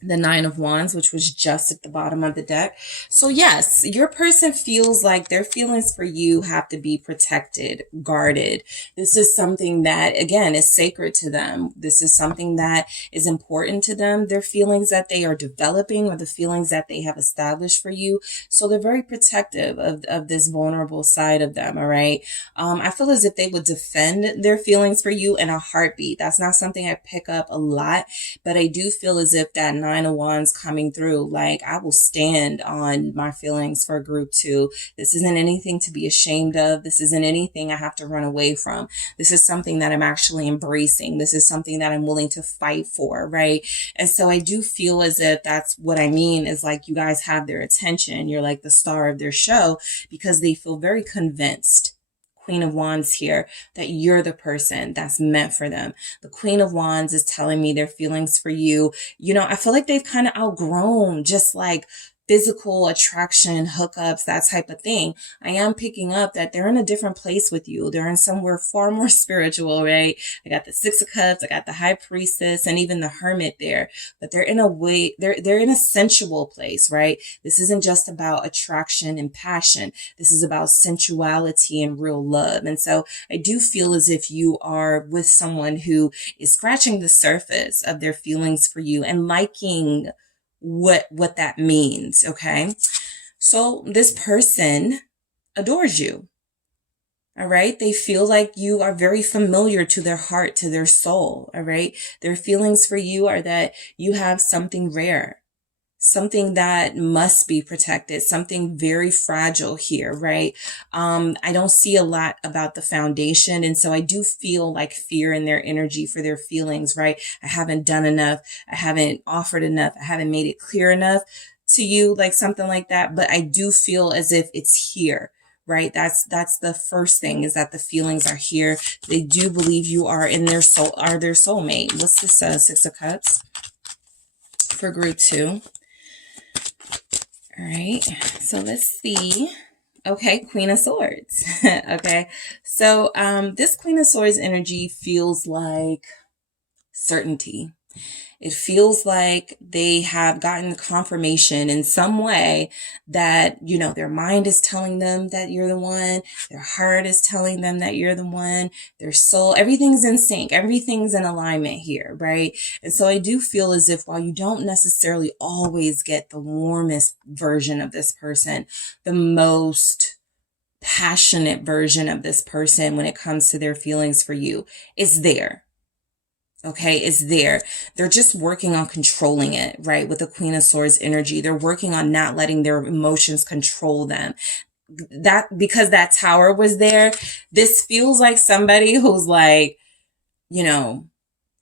the Nine of Wands, which was just at the bottom of the deck. So yes, your person feels like their feelings for you have to be protected, guarded. This is something that, again, is sacred to them. This is something that is important to them. Their feelings that they are developing, or the feelings that they have established for you. So they're very protective of this vulnerable side of them. All right. I feel as if they would defend their feelings for you in a heartbeat. That's not something I pick up a lot, but I do feel as if that Nine of Wands coming through, like, I will stand on my feelings for group 2. This isn't anything to be ashamed of. This isn't anything I have to run away from. This is something that I'm actually embracing. This is something that I'm willing to fight for, right? And so I do feel as if that's what I mean is, like, you guys have their attention. You're like the star of their show, because they feel very convinced, Queen of Wands here, that you're the person that's meant for them. The Queen of Wands is telling me their feelings for you. You know, I feel like they've kind of outgrown just like physical attraction, hookups, that type of thing. I am picking up that they're in a different place with you. They're in somewhere far more spiritual, right? I got the Six of Cups, I got the High Priestess, and even the Hermit there. But they're in a way, they're in a sensual place, right? This isn't just about attraction and passion. This is about sensuality and real love. And so I do feel as if you are with someone who is scratching the surface of their feelings for you and liking what that means. Okay. So this person adores you. All right. They feel like you are very familiar to their heart, to their soul. All right. Their feelings for you are that you have something rare, something that must be protected, something very fragile here, right? I don't see a lot about the foundation. And so I do feel like fear in their energy for their feelings, right? I haven't done enough. I haven't offered enough. I haven't made it clear enough to you, like something like that. But I do feel as if it's here, right? That's the first thing, is that the feelings are here. They do believe you are in their soul, are their soulmate. What's this, Six of Cups for group 2? All right, so let's see. Okay, Queen of Swords. Okay, so this Queen of Swords energy feels like certainty. It feels like they have gotten confirmation in some way that, you know, their mind is telling them that you're the one. Their heart is telling them that you're the one. Their soul, everything's in sync. Everything's in alignment here, right? And so I do feel as if while you don't necessarily always get the warmest version of this person, the most passionate version of this person when it comes to their feelings for you is there. Okay, it's there. They're just working on controlling it, right? With the Queen of Swords energy, they're working on not letting their emotions control them. That, because that Tower was there, this feels like somebody who's like, you know,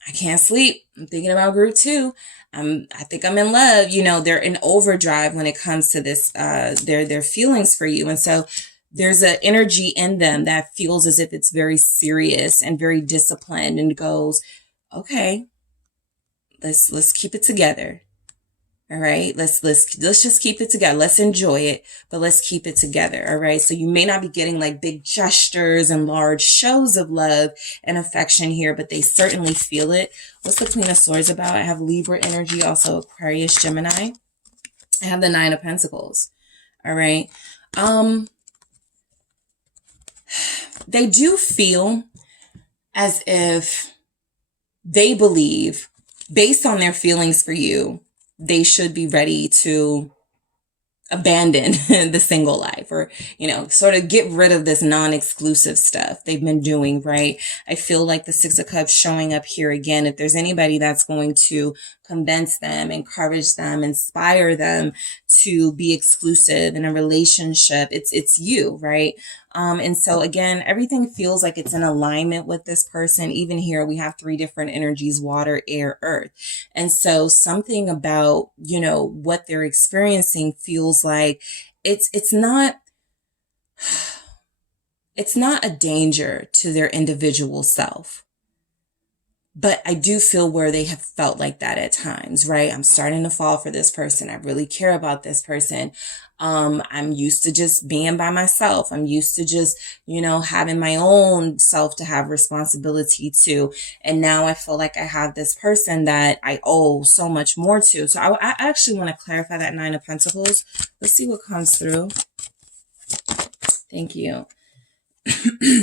I can't sleep. I'm thinking about group 2. I think I'm in love. You know, they're in overdrive when it comes to this, their feelings for you. And so there's an energy in them that feels as if it's very serious and very disciplined, and goes, okay, let's keep it together. All right. Let's just keep it together. Let's enjoy it, but let's keep it together. All right. So you may not be getting like big gestures and large shows of love and affection here, but they certainly feel it. What's the Queen of Swords about? I have Libra energy, also Aquarius, Gemini. I have the Nine of Pentacles. All right. They do feel as if they believe, based on their feelings for you, they should be ready to abandon the single life, or, you know, sort of get rid of this non-exclusive stuff they've been doing, right? I feel like the Six of Cups showing up here again. If there's anybody that's going to convince them, encourage them, inspire them to be exclusive in a relationship, it's you, right? And so again, everything feels like it's in alignment with this person. Even here, we have 3 different energies: water, air, earth. And so something about, you know, what they're experiencing feels like it's not a danger to their individual self, But I do feel where they have felt like that at times, right? I'm starting to fall for this person. I really care about this person. I'm used to just being by myself. I'm used to just, having my own self to have responsibility to. And now I feel like I have this person that I owe so much more to. So I actually want to clarify that Nine of Pentacles. Let's see what comes through. Thank you.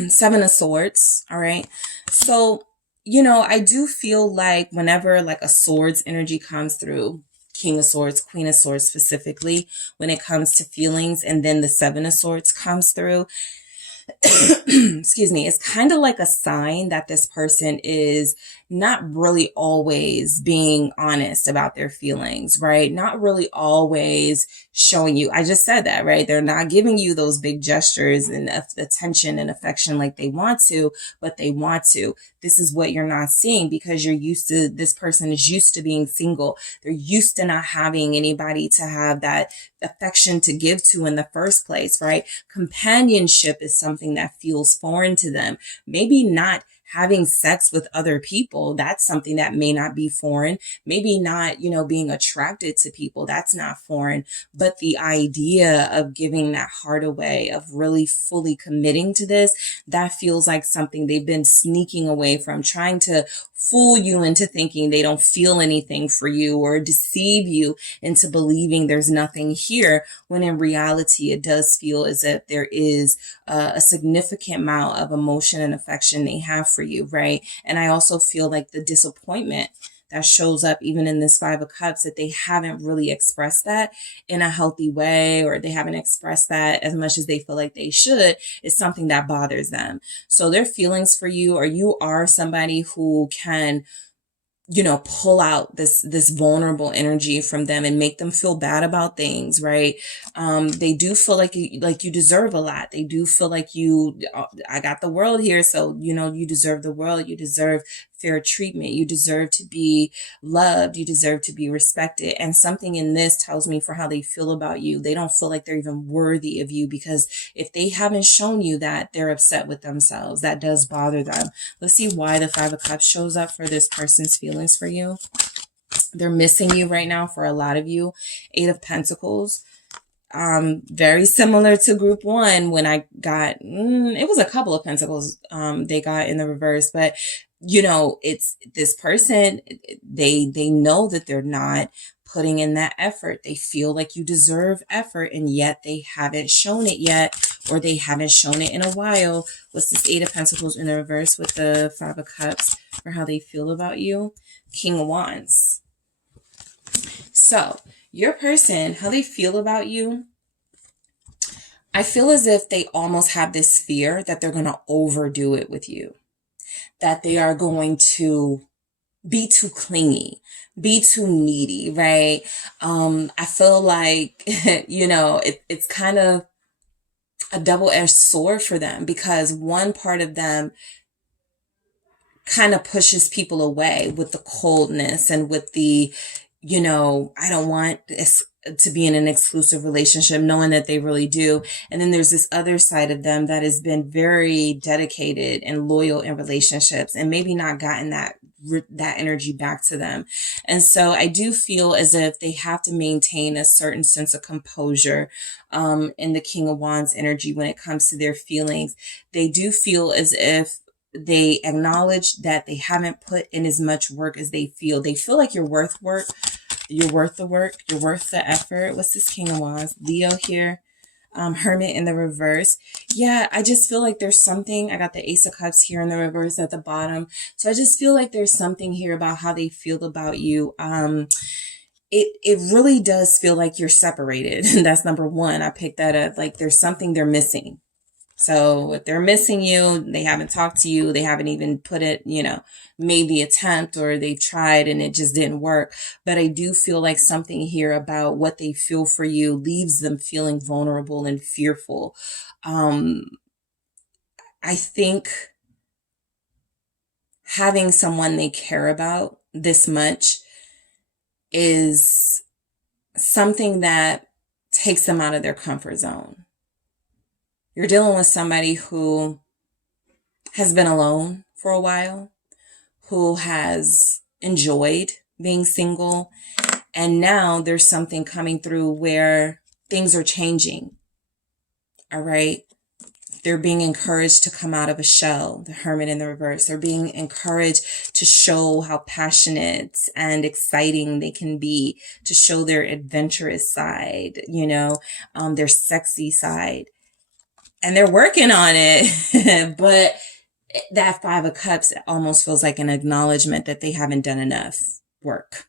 Seven of Swords. All right. So, I do feel like whenever like a swords energy comes through, King of Swords, Queen of Swords specifically, when it comes to feelings, and then the Seven of Swords comes through, excuse me, it's kind of like a sign that this person is not really always being honest about their feelings, right? Not really always showing you. I just said that, right? They're not giving you those big gestures and attention and affection like they want to, but they want to. This is what you're not seeing because this person is used to being single. They're used to not having anybody to have that affection to give to in the first place, right? Companionship is something that feels foreign to them. Maybe not having sex with other people, that's something that may not be foreign. Maybe not, being attracted to people, that's not foreign. But the idea of giving that heart away, of really fully committing to this, that feels like something they've been sneaking away from, trying to fool you into thinking they don't feel anything for you or deceive you into believing there's nothing here, when in reality it does feel as if there is a significant amount of emotion and affection they have for you, right? And I also feel like the disappointment that shows up even in this Five of Cups, that they haven't really expressed that in a healthy way, or they haven't expressed that as much as they feel like they should, is something that bothers them. So their feelings for you, or you are somebody who can, pull out this vulnerable energy from them and make them feel bad about things, right? They do feel like you deserve a lot. They do feel like I got the world here. So, you deserve the world. You deserve fair treatment. You deserve to be loved. You deserve to be respected. And something in this tells me for how they feel about you, they don't feel like they're even worthy of you, because if they haven't shown you that, they're upset with themselves. That does bother them. Let's see why the Five of Cups shows up for this person's feelings for you. They're missing you right now for a lot of you. Eight of Pentacles. Very similar to group one when I got, it was a couple of Pentacles, they got in the reverse, but it's this person, they know that they're not putting in that effort. They feel like you deserve effort, and yet they haven't shown it yet, or they haven't shown it in a while. What's this Eight of Pentacles in the reverse with the Five of Cups for how they feel about you? King of Wands. So your person, how they feel about you, I feel as if they almost have this fear that they're going to overdo it with you, that they are going to be too clingy, be too needy, right? I feel like, it's kind of a double-edged sword for them, because one part of them kind of pushes people away with the coldness and with the, I don't want this to be in an exclusive relationship, knowing that they really do. And then there's this other side of them that has been very dedicated and loyal in relationships, and maybe not gotten that energy back to them. And so I do feel as if they have to maintain a certain sense of composure in the King of Wands energy when it comes to their feelings. They do feel as if they acknowledge that they haven't put in as much work as they feel. They feel like you're worth work. You're worth the work. You're worth the effort. What's this King of Wands? Leo here. Hermit in the reverse. Yeah, I just feel like there's something. I got the Ace of Cups here in the reverse at the bottom. So I just feel like there's something here about how they feel about you. It really does feel like you're separated. And that's number one. I picked that up. Like there's something they're missing. So if they're missing you, they haven't talked to you, they haven't even put it, made the attempt, or they've tried and it just didn't work. But I do feel like something here about what they feel for you leaves them feeling vulnerable and fearful. I think having someone they care about this much is something that takes them out of their comfort zone. You're dealing with somebody who has been alone for a while, who has enjoyed being single. And now there's something coming through where things are changing. All right. They're being encouraged to come out of a shell, the Hermit in the reverse. They're being encouraged to show how passionate and exciting they can be, to show their adventurous side, their sexy side. And they're working on it. But that Five of Cups almost feels like an acknowledgement that they haven't done enough work,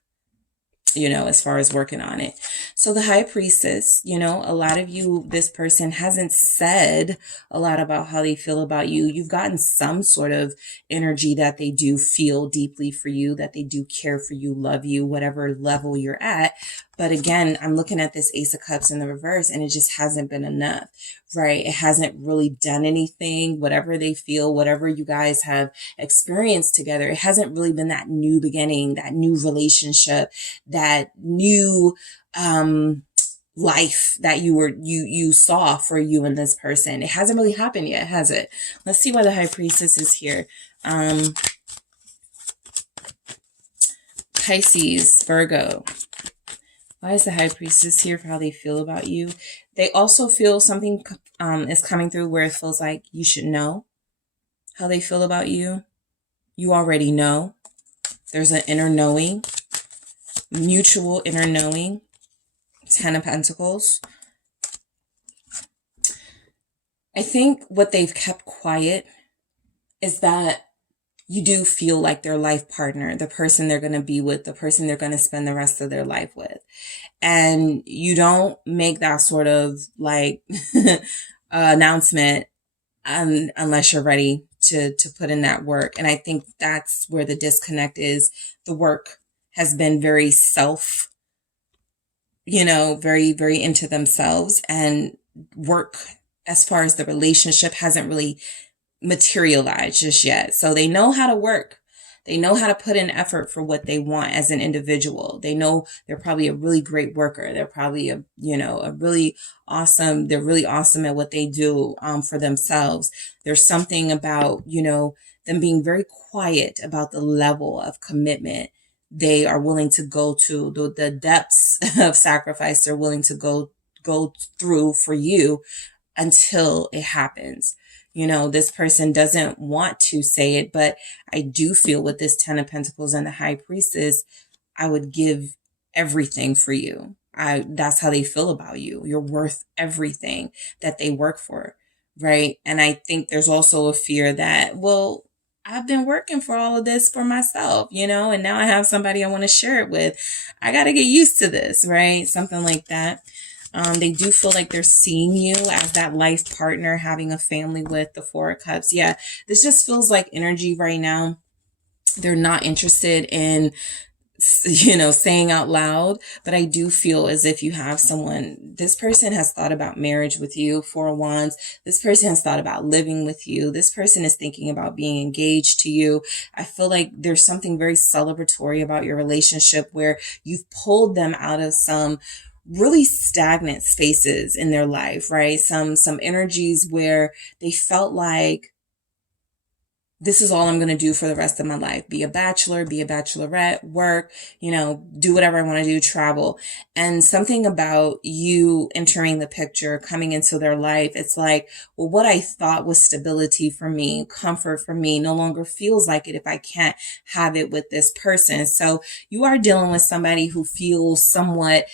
as far as working on it. So the High Priestess, a lot of you, this person hasn't said a lot about how they feel about you. You've gotten some sort of energy that they do feel deeply for you, that they do care for you, love you, whatever level you're at. But again, I'm looking at this Ace of Cups in the reverse, and it just hasn't been enough, right? It hasn't really done anything. Whatever they feel, whatever you guys have experienced together, it hasn't really been that new beginning, that new relationship, that new life that you saw for you and this person. It hasn't really happened yet, has it? Let's see why the High Priestess is here. Pisces, Virgo. Why is the High Priestess here for how they feel about you? They also feel something is coming through where it feels like you should know how they feel about you. You already know. There's an inner knowing, mutual inner knowing. 10 of Pentacles. I think what they've kept quiet is that you do feel like their life partner, the person they're going to be with, the person they're going to spend the rest of their life with. And you don't make that sort of announcement unless you're ready to put in that work. And I think that's where the disconnect is. The work has been very very, very into themselves, and work as far as the relationship hasn't really materialized just yet. So they know how to work. They know how to put in effort for what they want as an individual. They know they're probably a really great worker. They're probably they're really awesome at what they do for themselves. There's something about, them being very quiet about the level of commitment they are willing to go to, the depths of sacrifice they're willing to go through for you until it happens. This person doesn't want to say it, but I do feel with this 10 of Pentacles and the High Priestess, I would give everything for you. That's how they feel about you. You're worth everything that they work for, right? And I think there's also a fear that, well, I've been working for all of this for myself, and now I have somebody I want to share it with. I got to get used to this, right? Something like that. They do feel like they're seeing you as that life partner, having a family with, the Four of Cups. Yeah, this just feels like energy right now. They're not interested in, saying out loud, but I do feel as if you have someone, this person has thought about marriage with you, Four of Wands. This person has thought about living with you. This person is thinking about being engaged to you. I feel like there's something very celebratory about your relationship where you've pulled them out of some really stagnant spaces in their life, right? Some energies where they felt like, this is all I'm going to do for the rest of my life. Be a bachelor, be a bachelorette, work, do whatever I want to do, travel. And something about you entering the picture, coming into their life, it's like, well, what I thought was stability for me, comfort for me, no longer feels like it if I can't have it with this person. So you are dealing with somebody who feels somewhat,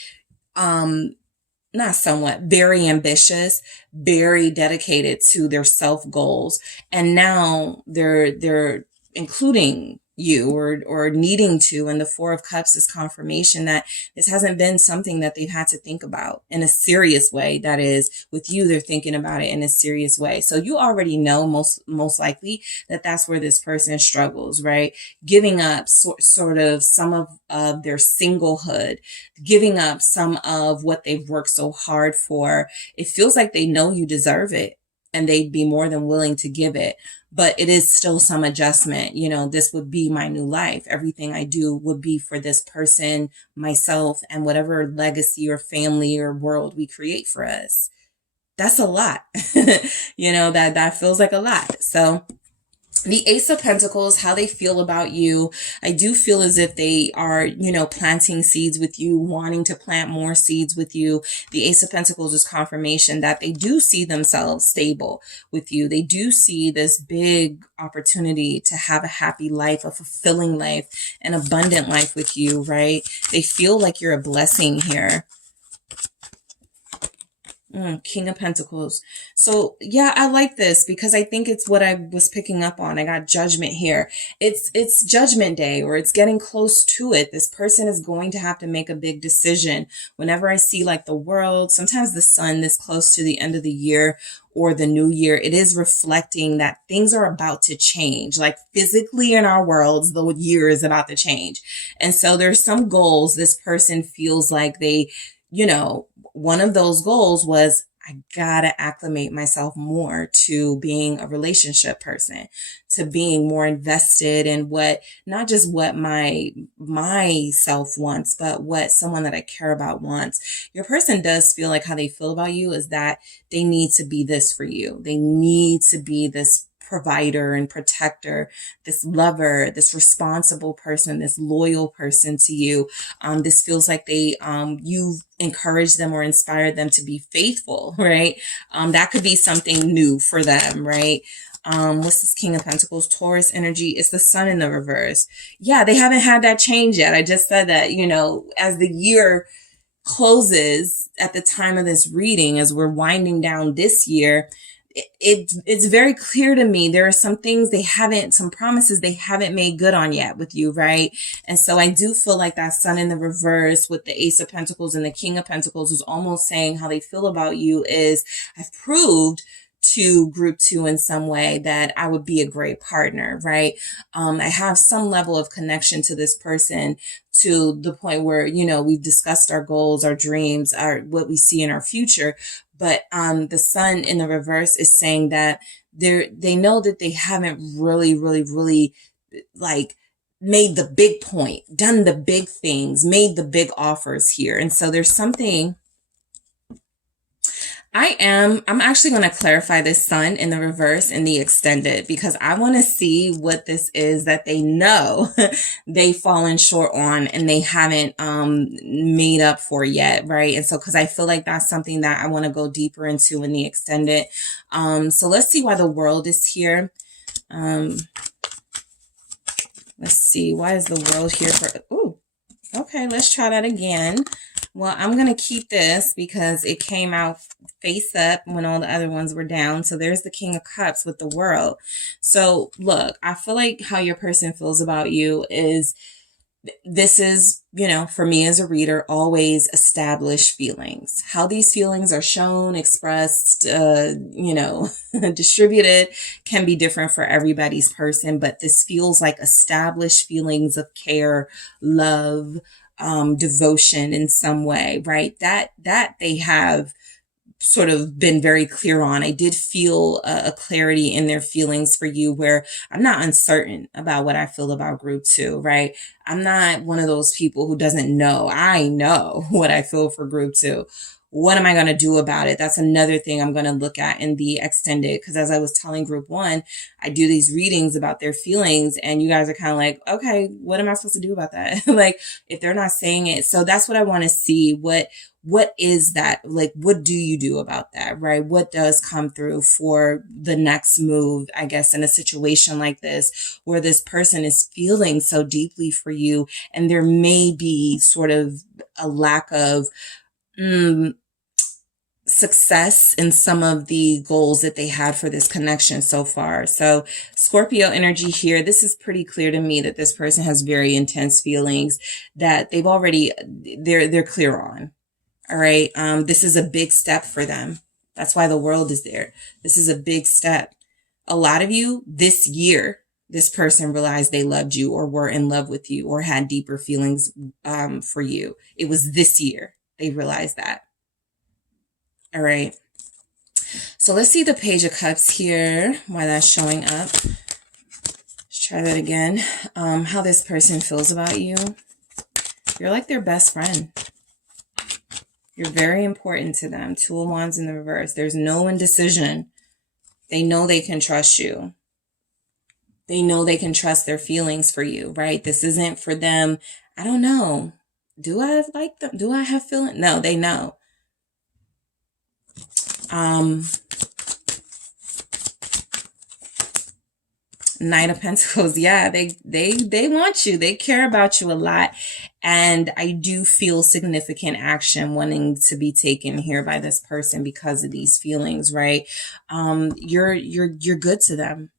very ambitious, very dedicated to their self goals. And now they're including you or needing to. And the Four of Cups is confirmation that this hasn't been something that they've had to think about in a serious way. That is, with you, they're thinking about it in a serious way. So you already know most likely that that's where this person struggles, right? Giving up sort of some of their singlehood, giving up some of what they've worked so hard for. It feels like they know you deserve it and they'd be more than willing to give it. But it is still some adjustment. This would be my new life. Everything I do would be for this person, myself, and whatever legacy or family or world we create for us. That's a lot. That feels like a lot. So The Ace of Pentacles, how they feel about you. I do feel as if they are, you know, planting seeds with you, wanting to plant more seeds with you. The Ace of Pentacles is confirmation that they do see themselves stable with you. They do see this big opportunity to have a happy life, a fulfilling life, an abundant life with you, right? They feel like you're a blessing here. King of Pentacles. So yeah, I like this because I think it's what I was picking up on. I got Judgment here. It's Judgment Day, or it's getting close to it. This person is going to have to make a big decision. Whenever I see like the world, sometimes the sun this close to the end of the year or the new year, it is reflecting that things are about to change. Like physically in our worlds, the year is about to change. And so there's some goals this person feels like they, you know, one of those goals was, I gotta acclimate myself more to being a relationship person, to being more invested in what, not just what myself wants, but what someone that I care about wants. Your person does feel like how they feel about you is that they need to be this for you. They need to be this provider and protector, this lover, this responsible person, this loyal person to you. This feels like you've encouraged them or inspired them to be faithful, right? That could be something new for them, right? What's this King of Pentacles? Taurus energy. It's the sun in the reverse. Yeah, they haven't had that change yet. I just said that, you know, as the year closes at the time of this reading, as we're winding down this year, it's very clear to me there are some things some promises they haven't made good on yet with you, right? And so I do feel like that sun in the reverse with the Ace of Pentacles and the King of Pentacles is almost saying how they feel about you is, I've proved to group 2 in some way that I would be a great partner, right? I have some level of connection to this person to the point where, you know, we've discussed our goals, our dreams, what we see in our future. But the sun in the reverse is saying that they know that they haven't really like made the big point, done the big things, made the big offers here. And so there's something I'm actually going to clarify this sun in the reverse and the extended, because I want to see what this is that they know they've fallen short on and they haven't made up for yet, right? And so because I feel like that's something that I want to go deeper into in the extended. So let's see why the world is here. Let's see, why is the world here for, ooh, okay, let's try that again. Well, I'm going to keep this because it came out face up when all the other ones were down. So there's the King of Cups with the world. So look, I feel like how your person feels about you is, this is, you know, for me as a reader, always established feelings. How these feelings are shown, expressed, you know, distributed can be different for everybody's person. But this feels like established feelings of care, love, devotion in some way, right? That they have sort of been very clear on. I did feel a clarity in their feelings for you where I'm not uncertain about what I feel about group 2, right? I'm not one of those people who doesn't know. I know what I feel for group 2. What am I going to do about it? That's another thing I'm going to look at in the extended, because as I was telling group 1, I do these readings about their feelings and you guys are kind of like, okay, what am I supposed to do about that? Like if they're not saying it. So that's what I want to see. What is that? Like, what do you do about that, right? What does come through for the next move, I guess, in a situation like this, where this person is feeling so deeply for you and there may be sort of a lack of, success in some of the goals that they had for this connection so far. So Scorpio energy here, this is pretty clear to me that this person has very intense feelings that they've already, they're clear on. All right. This is a big step for them. That's why the world is there. This is a big step. A lot of you this year, this person realized they loved you or were in love with you or had deeper feelings, for you. It was this year they realized that. All right. So let's see the Page of Cups here, why that's showing up. Let's try that again. How this person feels about you. You're like their best friend. You're very important to them. 2 of Wands in the reverse. There's no indecision. They know they can trust you. They know they can trust their feelings for you, right? This isn't for them. I don't know. Do I like them? Do I have feelings? No, they know. Knight of Pentacles. Yeah, they want you. They care about you a lot. And I do feel significant action wanting to be taken here by this person because of these feelings, right? You're good to them.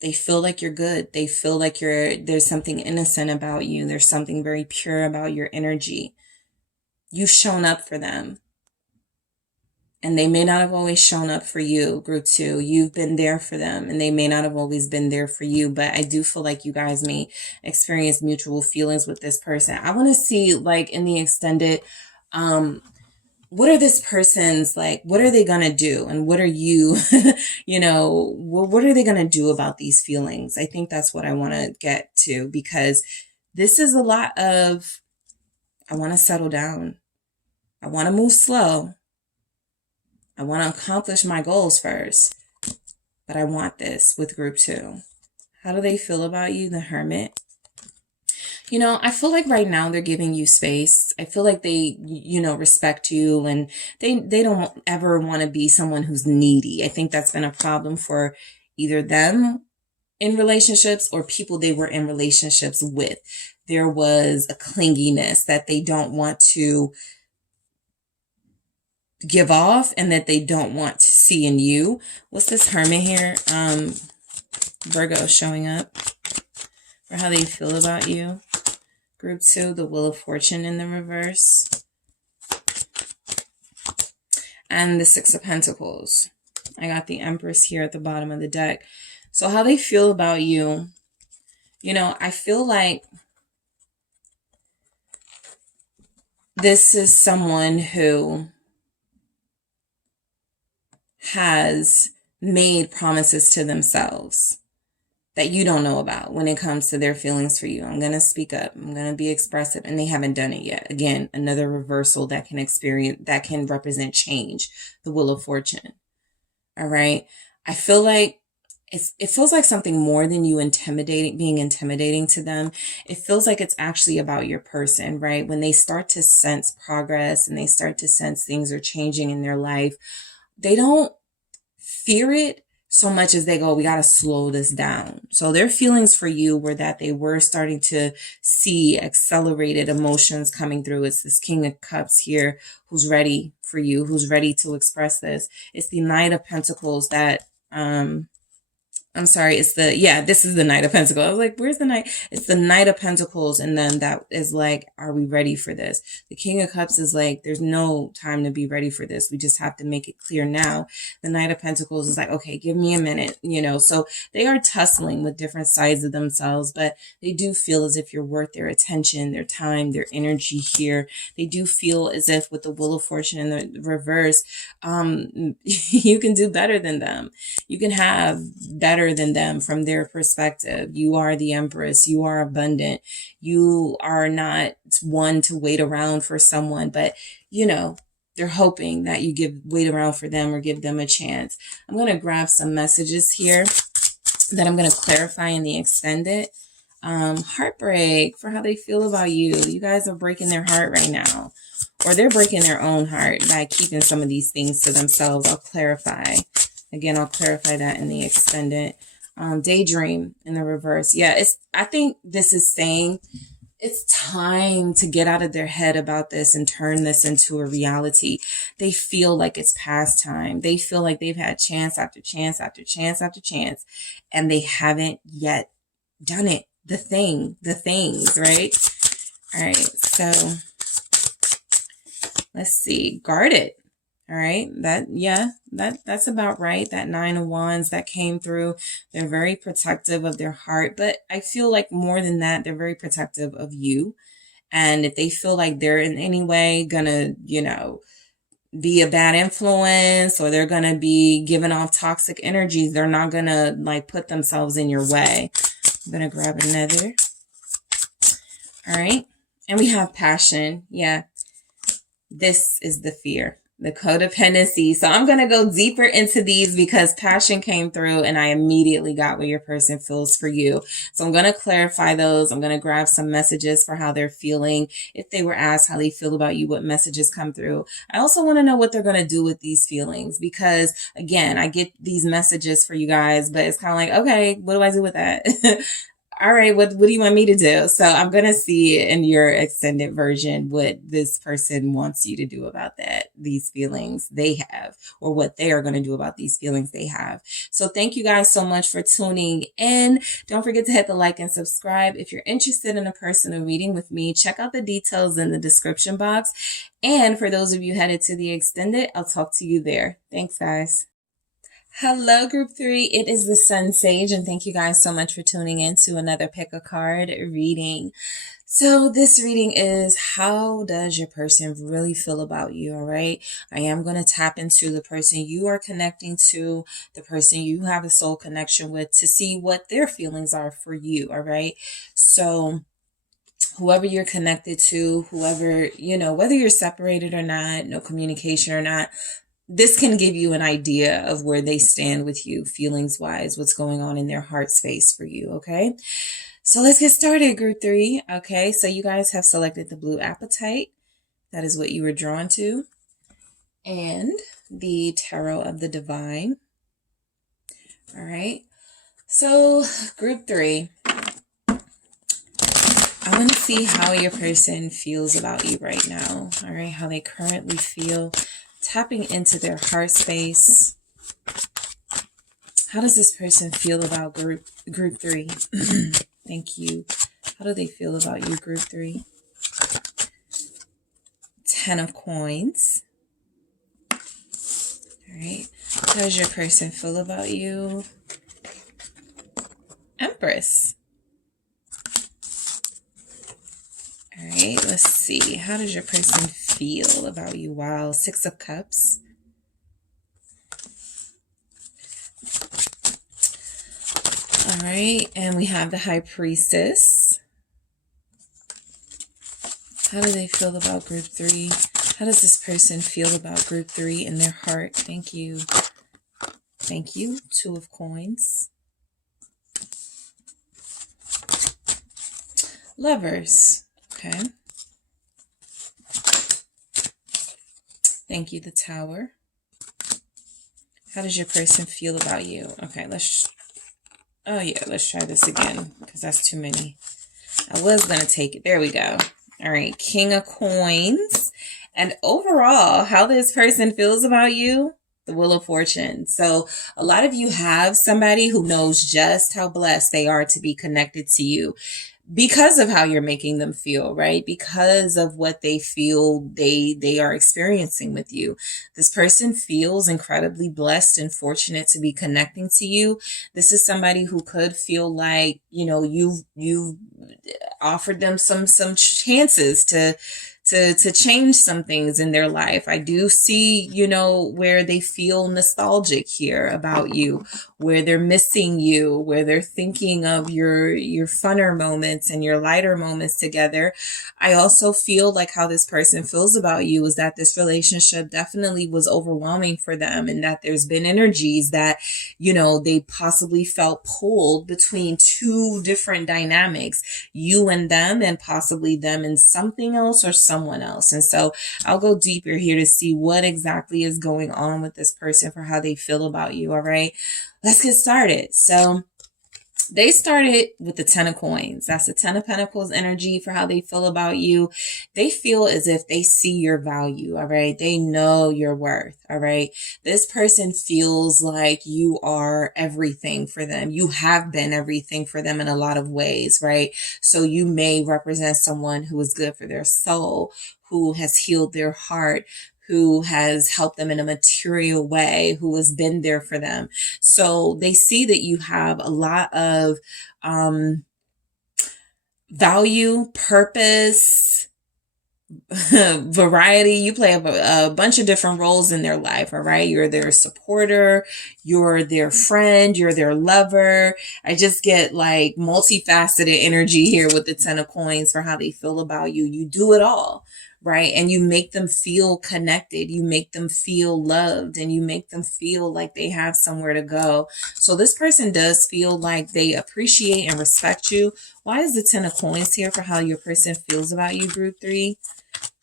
They feel like you're good. They feel like there's something innocent about you. There's something very pure about your energy. You've shown up for them. And they may not have always shown up for you, group 2. You've been there for them, and they may not have always been there for you. But I do feel like you guys may experience mutual feelings with this person. I want to see, like, in the extended, what are this person's, like, what are they going to do? And what are you, you know, what are they going to do about these feelings? I think that's what I want to get to, because this is a lot of, I want to settle down. I want to move slow. I want to accomplish my goals first, but I want this with group 2. How do they feel about you? The Hermit. You know, I feel like right now they're giving you space. I feel like they, you know, respect you, and they don't ever want to be someone who's needy. I think that's been a problem for either them in relationships or people they were in relationships with. There was a clinginess that they don't want to give off and that they don't want to see in you. What's this Hermit here? Virgo showing up for how they feel about you. Group 2, the Wheel of Fortune in the reverse. And the Six of Pentacles. I got the Empress here at the bottom of the deck. So how they feel about you, you know, I feel like this is someone who has made promises to themselves that you don't know about when it comes to their feelings for you. I'm going to speak up. I'm going to be expressive, and they haven't done it yet. Again, another reversal that can represent change. The Wheel of Fortune. All right. I feel like it feels like something more than you being intimidating to them. It feels like it's actually about your person, right? When they start to sense progress and they start to sense things are changing in their life, they don't fear it so much as they go, we got to slow this down. So their feelings for you were that they were starting to see accelerated emotions coming through. It's this King of Cups here who's ready for you, who's ready to express this. It's the Knight of Pentacles that, I'm sorry, this is the Knight of Pentacles. I was like, where's the Knight? It's the Knight of Pentacles. And then that is like, are we ready for this? The King of Cups is like, there's no time to be ready for this. We just have to make it clear now. The Knight of Pentacles is like, okay, give me a minute, you know. So they are tussling with different sides of themselves, but they do feel as if you're worth their attention, their time, their energy here. They do feel as if with the Wheel of Fortune in the reverse, you can do better than them. You can have better than them from their perspective. You are the Empress. You are abundant. You are not one to wait around for someone, but you know, they're hoping that you wait around for them or give them a chance. I'm going to grab some messages here that I'm going to clarify in the extended. Heartbreak for how they feel about you. You guys are breaking their heart right now, or they're breaking their own heart by keeping some of these things to themselves. I'll clarify. Again, I'll clarify that in the extended. Daydream in the reverse. Yeah, I think this is saying it's time to get out of their head about this and turn this into a reality. They feel like it's past time. They feel like they've had chance after chance after chance after chance, and they haven't yet done it. The things, right? All right, so let's see. Guarded. All right, that's about right. That Nine of Wands that came through. They're very protective of their heart, but I feel like more than that, they're very protective of you. And if they feel like they're in any way gonna, you know, be a bad influence, or they're gonna be giving off toxic energies, they're not gonna like put themselves in your way. I'm gonna grab another. All right, and we have passion. Yeah, this is the fear. The codependency. So I'm going to go deeper into these because passion came through and I immediately got what your person feels for you. So I'm going to clarify those. I'm going to grab some messages for how they're feeling. If they were asked how they feel about you, what messages come through. I also want to know what they're going to do with these feelings because, again, I get these messages for you guys, but it's kind of like, okay, what do I do with that? All right, what do you want me to do? So I'm going to see in your extended version what this person wants you to do about that, these feelings they have, or what they are going to do about these feelings they have. So thank you guys so much for tuning in. Don't forget to hit the like and subscribe. If you're interested in a personal reading with me, check out the details in the description box. And for those of you headed to the extended, I'll talk to you there. Thanks, guys. Hello, Group 3. It is the SunSage, and thank you guys so much for tuning in to another Pick a Card reading. So this reading is, how does your person really feel about you, all right? I am going to tap into the person you are connecting to, the person you have a soul connection with, to see what their feelings are for you, all right? So whoever you're connected to, whoever, whether you're separated or not, no communication or not, this can give you an idea of where they stand with you, feelings-wise, what's going on in their heart space for you, okay? So let's get started, Group 3, okay? So you guys have selected the blue apatite. That is what you were drawn to. And the Tarot of the Divine. All right? So, Group 3, I want to see how your person feels about you right now, all right? How they currently feel. Tapping into their heart space. How does this person feel about Group 3? Thank you. How do they feel about you, Group 3? 10 of Coins. All right. How does your person feel about you? Empress. All right, let's see. How does your person feel about you? Wow, 6 of Cups. All right, and we have the High Priestess. How do they feel about Group 3? How does this person feel about Group 3 in their heart? Thank you. Thank you. 2 of Coins. Lovers. Okay. Thank you, the Tower. How does your person feel about you? Okay, let's try this again because that's too many. I was going to take it. There we go. All right, King of Coins. And overall, how this person feels about you, the Wheel of Fortune. So a lot of you have somebody who knows just how blessed they are to be connected to you, because of how you're making them feel, right? Because of what they feel they are experiencing with you. This person feels incredibly blessed and fortunate to be connecting to you. This is somebody who could feel like, you've offered them some chances to change some things in their life. I do see, where they feel nostalgic here about you, where they're missing you, where they're thinking of your funner moments and your lighter moments together. I also feel like how this person feels about you is that this relationship definitely was overwhelming for them, and that there's been energies that, they possibly felt pulled between 2 different dynamics, you and them, and possibly them and something else or someone else. And so I'll go deeper here to see what exactly is going on with this person for how they feel about you. All right, let's get started. So they started with the 10 of Coins. That's the 10 of Pentacles energy for how they feel about you. They feel as if they see your value, all right? They know your worth, all right? This person feels like you are everything for them. You have been everything for them in a lot of ways, right? So you may represent someone who is good for their soul, who has healed their heart, who has helped them in a material way, who has been there for them. So they see that you have a lot of value, purpose, variety. You play a bunch of different roles in their life, all right? You're their supporter, you're their friend, you're their lover. I just get like multifaceted energy here with the 10 of Coins for how they feel about you. You do it all, right? And you make them feel connected, you make them feel loved, and you make them feel like they have somewhere to go. So this person does feel like they appreciate and respect you. Why is the 10 of Coins here for how your person feels about you, group 3?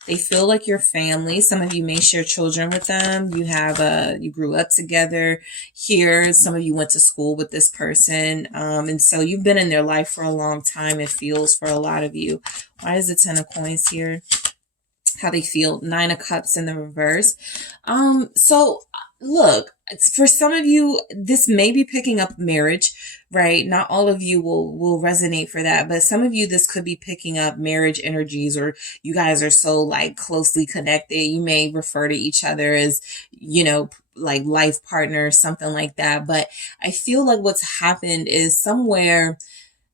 They feel like your family. Some of you may share children with them. You grew up together here. Some of you went to school with this person. And so you've been in their life for a long time, it feels, for a lot of you. Why is the 10 of Coins here? How they feel. 9 of Cups in the reverse. So look, for some of you, this may be picking up marriage, right? Not all of you will resonate for that, but some of you, this could be picking up marriage energies, or you guys are so like closely connected. You may refer to each other as, like life partners, something like that. But I feel like what's happened is somewhere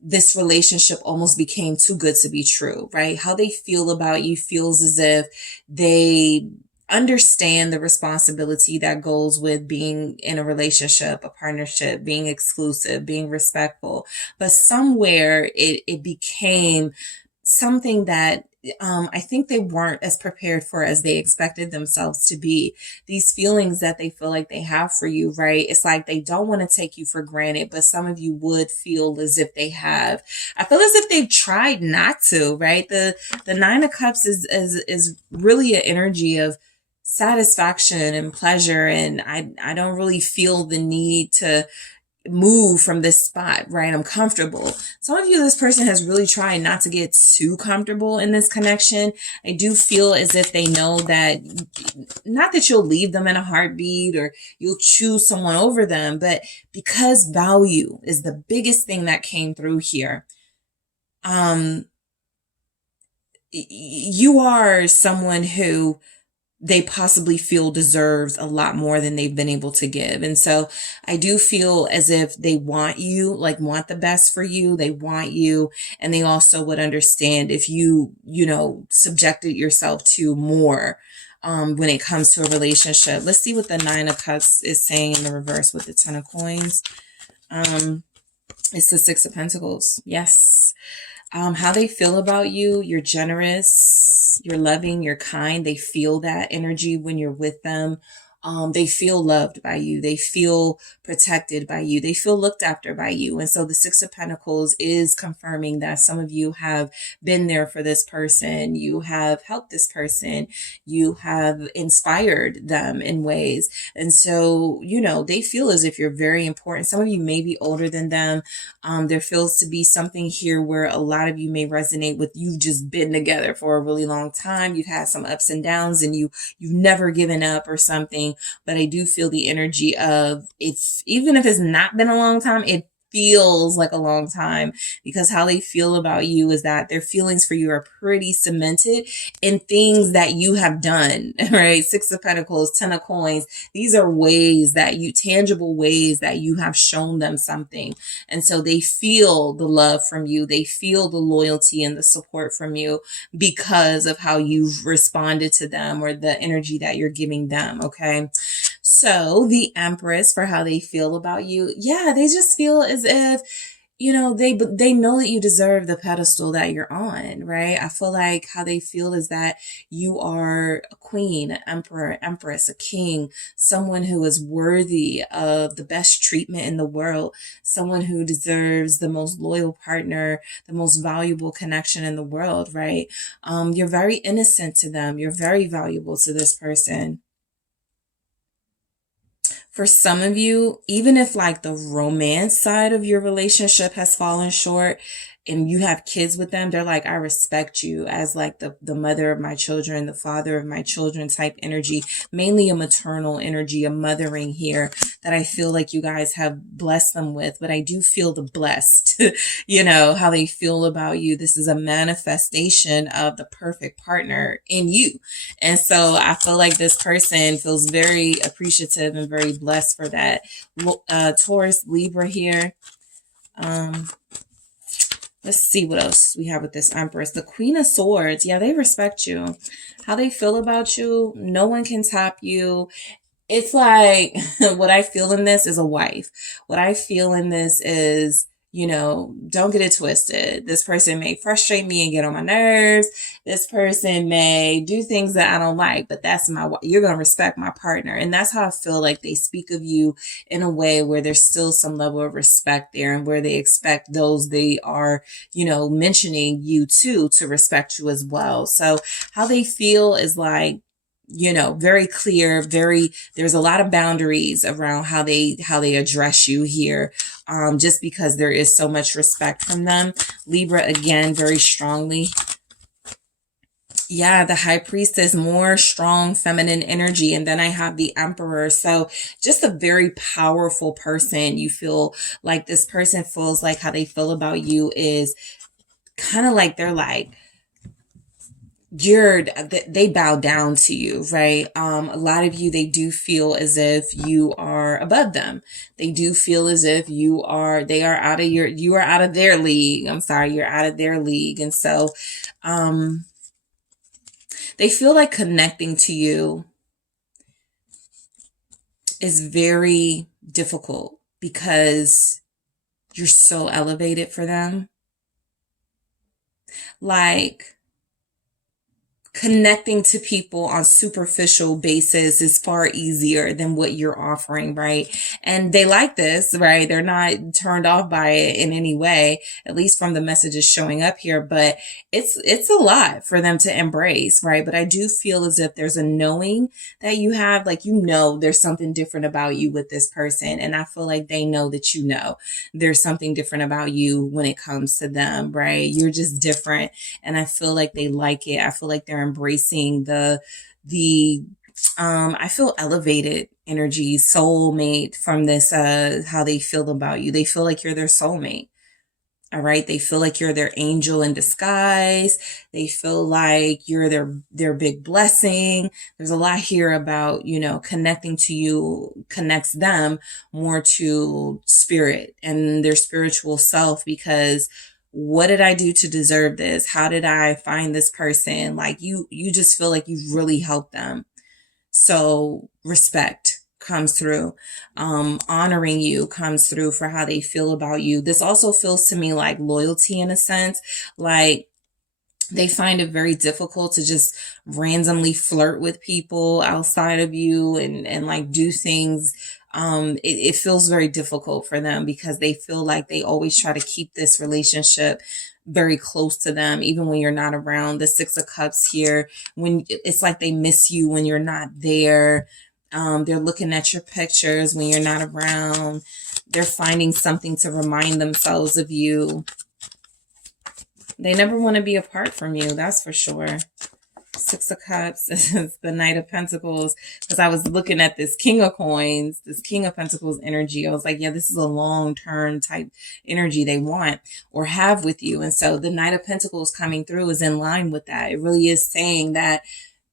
this relationship almost became too good to be true, right? How they feel about you feels as if they understand the responsibility that goes with being in a relationship, a partnership, being exclusive, being respectful. But somewhere it became something that I think they weren't as prepared for as they expected themselves to be. These feelings that they feel like they have for you, right? It's like they don't want to take you for granted, but some of you would feel as if they have. I feel as if they've tried not to, right? The 9 of Cups is really an energy of satisfaction and pleasure, and I don't really feel the need to move from this spot, right? I'm comfortable. Some of you, this person has really tried not to get too comfortable in this connection. I do feel as if they know that, not that you'll leave them in a heartbeat or you'll choose someone over them, but because value is the biggest thing that came through here. You are someone who they possibly feel deserves a lot more than they've been able to give. And so I do feel as if they want you, like want the best for you. They want you. And they also would understand if you subjected yourself to more when it comes to a relationship. Let's see what the 9 of Cups is saying in the reverse with the 10 of Coins. It's the 6 of Pentacles. Yes. How they feel about you. You're generous, you're loving, you're kind. They feel that energy when you're with them. They feel loved by you. They feel protected by you. They feel looked after by you. And so the 6 of Pentacles is confirming that some of you have been there for this person. You have helped this person. You have inspired them in ways. And so, they feel as if you're very important. Some of you may be older than them. There feels to be something here where a lot of you may resonate with, you've just been together for a really long time. You've had some ups and downs and you've never given up or something. But I do feel the energy of, it's, even if it's not been a long time, it feels like a long time, because how they feel about you is that their feelings for you are pretty cemented in things that you have done, right? 6 of Pentacles, 10 of Coins. These are ways that tangible ways that you have shown them something. And so they feel the love from you. They feel the loyalty and the support from you because of how you've responded to them or the energy that you're giving them. Okay. So the Empress, for how they feel about you. Yeah, they just feel as if, they know that you deserve the pedestal that you're on, right? I feel like how they feel is that you are a queen, an emperor, empress, a king, someone who is worthy of the best treatment in the world, someone who deserves the most loyal partner, the most valuable connection in the world, right? You're very innocent to them. You're very valuable to this person. For some of you, even if like the romance side of your relationship has fallen short and you have kids with them, they're like, I respect you as like the mother of my children, the father of my children type energy, mainly a maternal energy, a mothering here that I feel like you guys have blessed them with. But I do feel the blessed, how they feel about you. This is a manifestation of the perfect partner in you. And so I feel like this person feels very appreciative and very blessed for that. Taurus, Libra here. Let's see what else we have with this Empress. The Queen of Swords. Yeah, they respect you. How they feel about you. No one can top you. It's like what I feel in this is a wife. What I feel in this is you know, don't get it twisted. This person may frustrate me and get on my nerves. This person may do things that I don't like, but you're going to respect my partner. And that's how I feel like they speak of you in a way where there's still some level of respect there, and where they expect those they are, you know, mentioning you to respect you as well. So how they feel is like, you know, very clear, there's a lot of boundaries around how they address you here. Just because there is so much respect from them. Libra, again, very strongly. Yeah, the High Priestess, more strong feminine energy. And then I have the Emperor. So just a very powerful person. You feel like this person feels like how they feel about you is kind of like they're like, they bow down to you, right? A lot of you, they do feel as if you are above them. They do feel as if you are out of their league. I'm sorry, you're out of their league. And so, they feel like connecting to you is very difficult because you're so elevated for them. Like, connecting to people on superficial basis is far easier than what you're offering, right? And they like this, right? They're not turned off by it in any way, at least from the messages showing up here, but it's a lot for them to embrace, right? But I do feel as if there's a knowing that you have, like, you know, there's something different about you with this person. And I feel like they know that, you know, there's something different about you when it comes to them, right? You're just different. And I feel like they like it. I feel like they're embracing I feel elevated energy, soulmate from this, how they feel about you. They feel like you're their soulmate. All right. They feel like you're their angel in disguise. They feel like you're their big blessing. There's a lot here about, you know, connecting to you connects them more to spirit and their spiritual self, because what did I do to deserve this? How did I find this person? Like, you just feel like you've really helped them. So respect comes through. Honoring you comes through for how they feel about you. This also feels to me like loyalty in a sense. Like, they find it very difficult to just randomly flirt with people outside of you and like do things. It feels very difficult for them because they feel like they always try to keep this relationship very close to them, even when you're not around. The Six of Cups here, when it's like they miss you when you're not there. They're looking at your pictures when you're not around. They're finding something to remind themselves of you. They never want to be apart from you, that's for sure. Six of Cups is the Knight of Pentacles, because I was looking at this King of Coins, this King of Pentacles energy. I was like, yeah, this is a long-term type energy they want or have with you. And so the Knight of Pentacles coming through is in line with that. It really is saying that,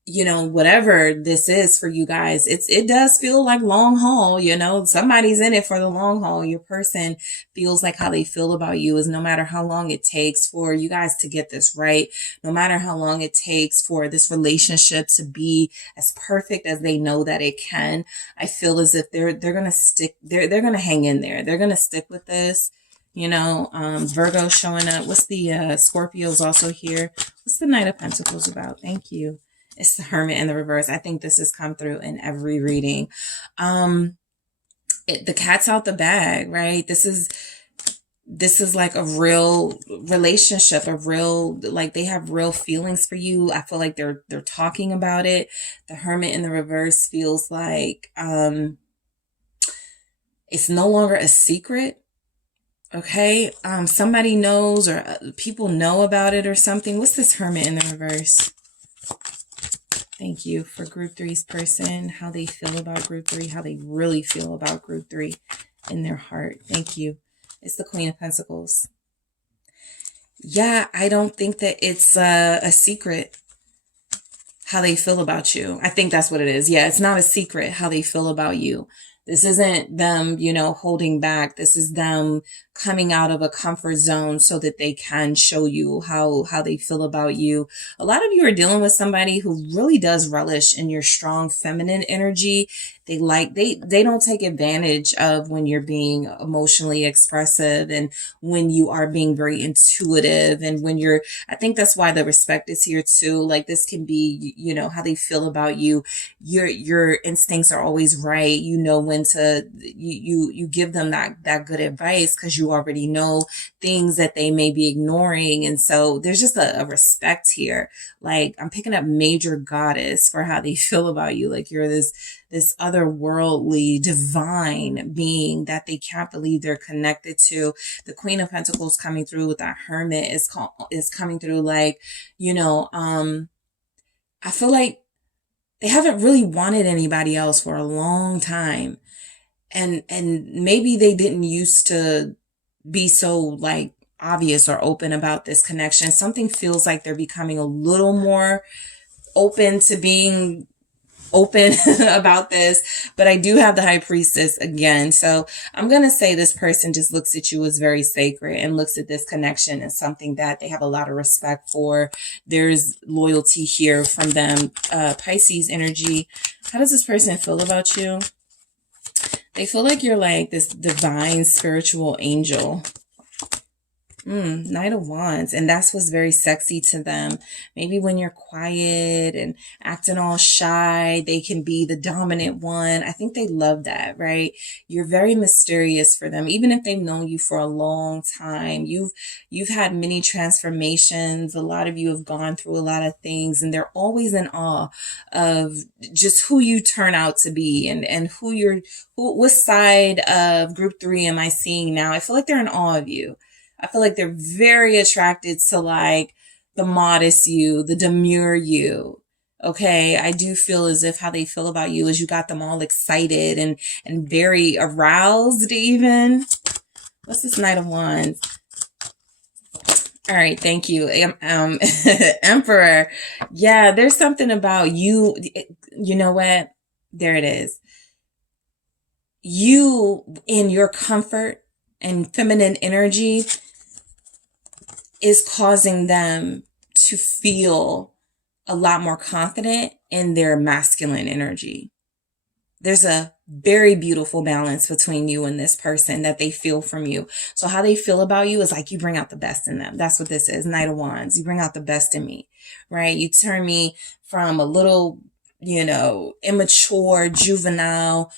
you know, whatever this is for you guys, it does feel like long haul, you know, somebody's in it for the long haul. Your person feels like how they feel about you is no matter how long it takes for you guys to get this right, no matter how long it takes for this relationship to be as perfect as they know that it can, I feel as if they're going to stick, they're going to hang in there. They're going to stick with this. You know, Virgo showing up. What's the Scorpios also here? What's the Knight of Pentacles about? Thank you. It's the Hermit in the reverse. I think this has come through in every reading. The cat's out the bag, right? This is like a real relationship, like they have real feelings for you. I feel like they're talking about it. The Hermit in the reverse feels like it's no longer a secret. Okay, somebody knows, or people know about it or something. What's this Hermit in the reverse? Thank you for Group 3's person, how they feel about Group 3, how they really feel about Group 3 in their heart. Thank you. It's the Queen of Pentacles. Yeah, I don't think that it's a secret how they feel about you. I think that's what it is. Yeah, it's not a secret how they feel about you. This isn't them, you know, holding back. This is them coming out of a comfort zone so that they can show you how they feel about you. A lot of you are dealing with somebody who really does relish in your strong feminine energy. They don't take advantage of when you're being emotionally expressive and when you are being very intuitive and when you're, I think that's why the respect is here too. Like this can be, you know, how they feel about you. Your instincts are always right. You know when to, you give them that good advice because you already know things that they may be ignoring. And so there's just a respect here. Like I'm picking up major goddess for how they feel about you. Like you're this otherworldly divine being that they can't believe they're connected to. The Queen of Pentacles coming through with that Hermit is coming through like, you know, I feel like they haven't really wanted anybody else for a long time. And maybe they didn't used to be so like obvious or open about this connection. Something feels like they're becoming a little more open to being open about this, but I do have the High Priestess again. So I'm going to say this person just looks at you as very sacred and looks at this connection as something that they have a lot of respect for. There's loyalty here from them. Pisces energy. How does this person feel about you? They feel like you're like this divine spiritual angel. Knight of Wands. And that's what's very sexy to them. Maybe when you're quiet and acting all shy, they can be the dominant one. I think they love that, right? You're very mysterious for them. Even if they've known you for a long time, you've had many transformations. A lot of you have gone through a lot of things and they're always in awe of just who you turn out to be and what side of group 3 am I seeing now? I feel like they're in awe of you. I feel like they're very attracted to like the modest you, the demure you. Okay. I do feel as if how they feel about you is you got them all excited and very aroused even. What's this Knight of Wands? All right. Thank you. Emperor. Yeah. There's something about you. You know what? There it is. You in your comfort and feminine energy is causing them to feel a lot more confident in their masculine energy. There's a very beautiful balance between you and this person that they feel from you. So how they feel about you is like you bring out the best in them. That's what this is. Knight of Wands. You bring out the best in me, right? You turn me from a little, you know, immature, juvenile,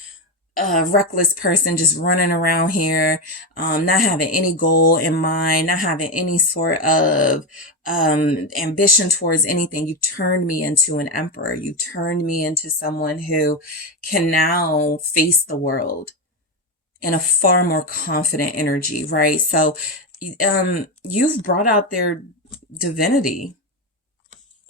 reckless person just running around here, not having any goal in mind, not having any sort of ambition towards anything. You turned me into an emperor. You turned me into someone who can now face the world in a far more confident energy, right? So you've brought out their divinity.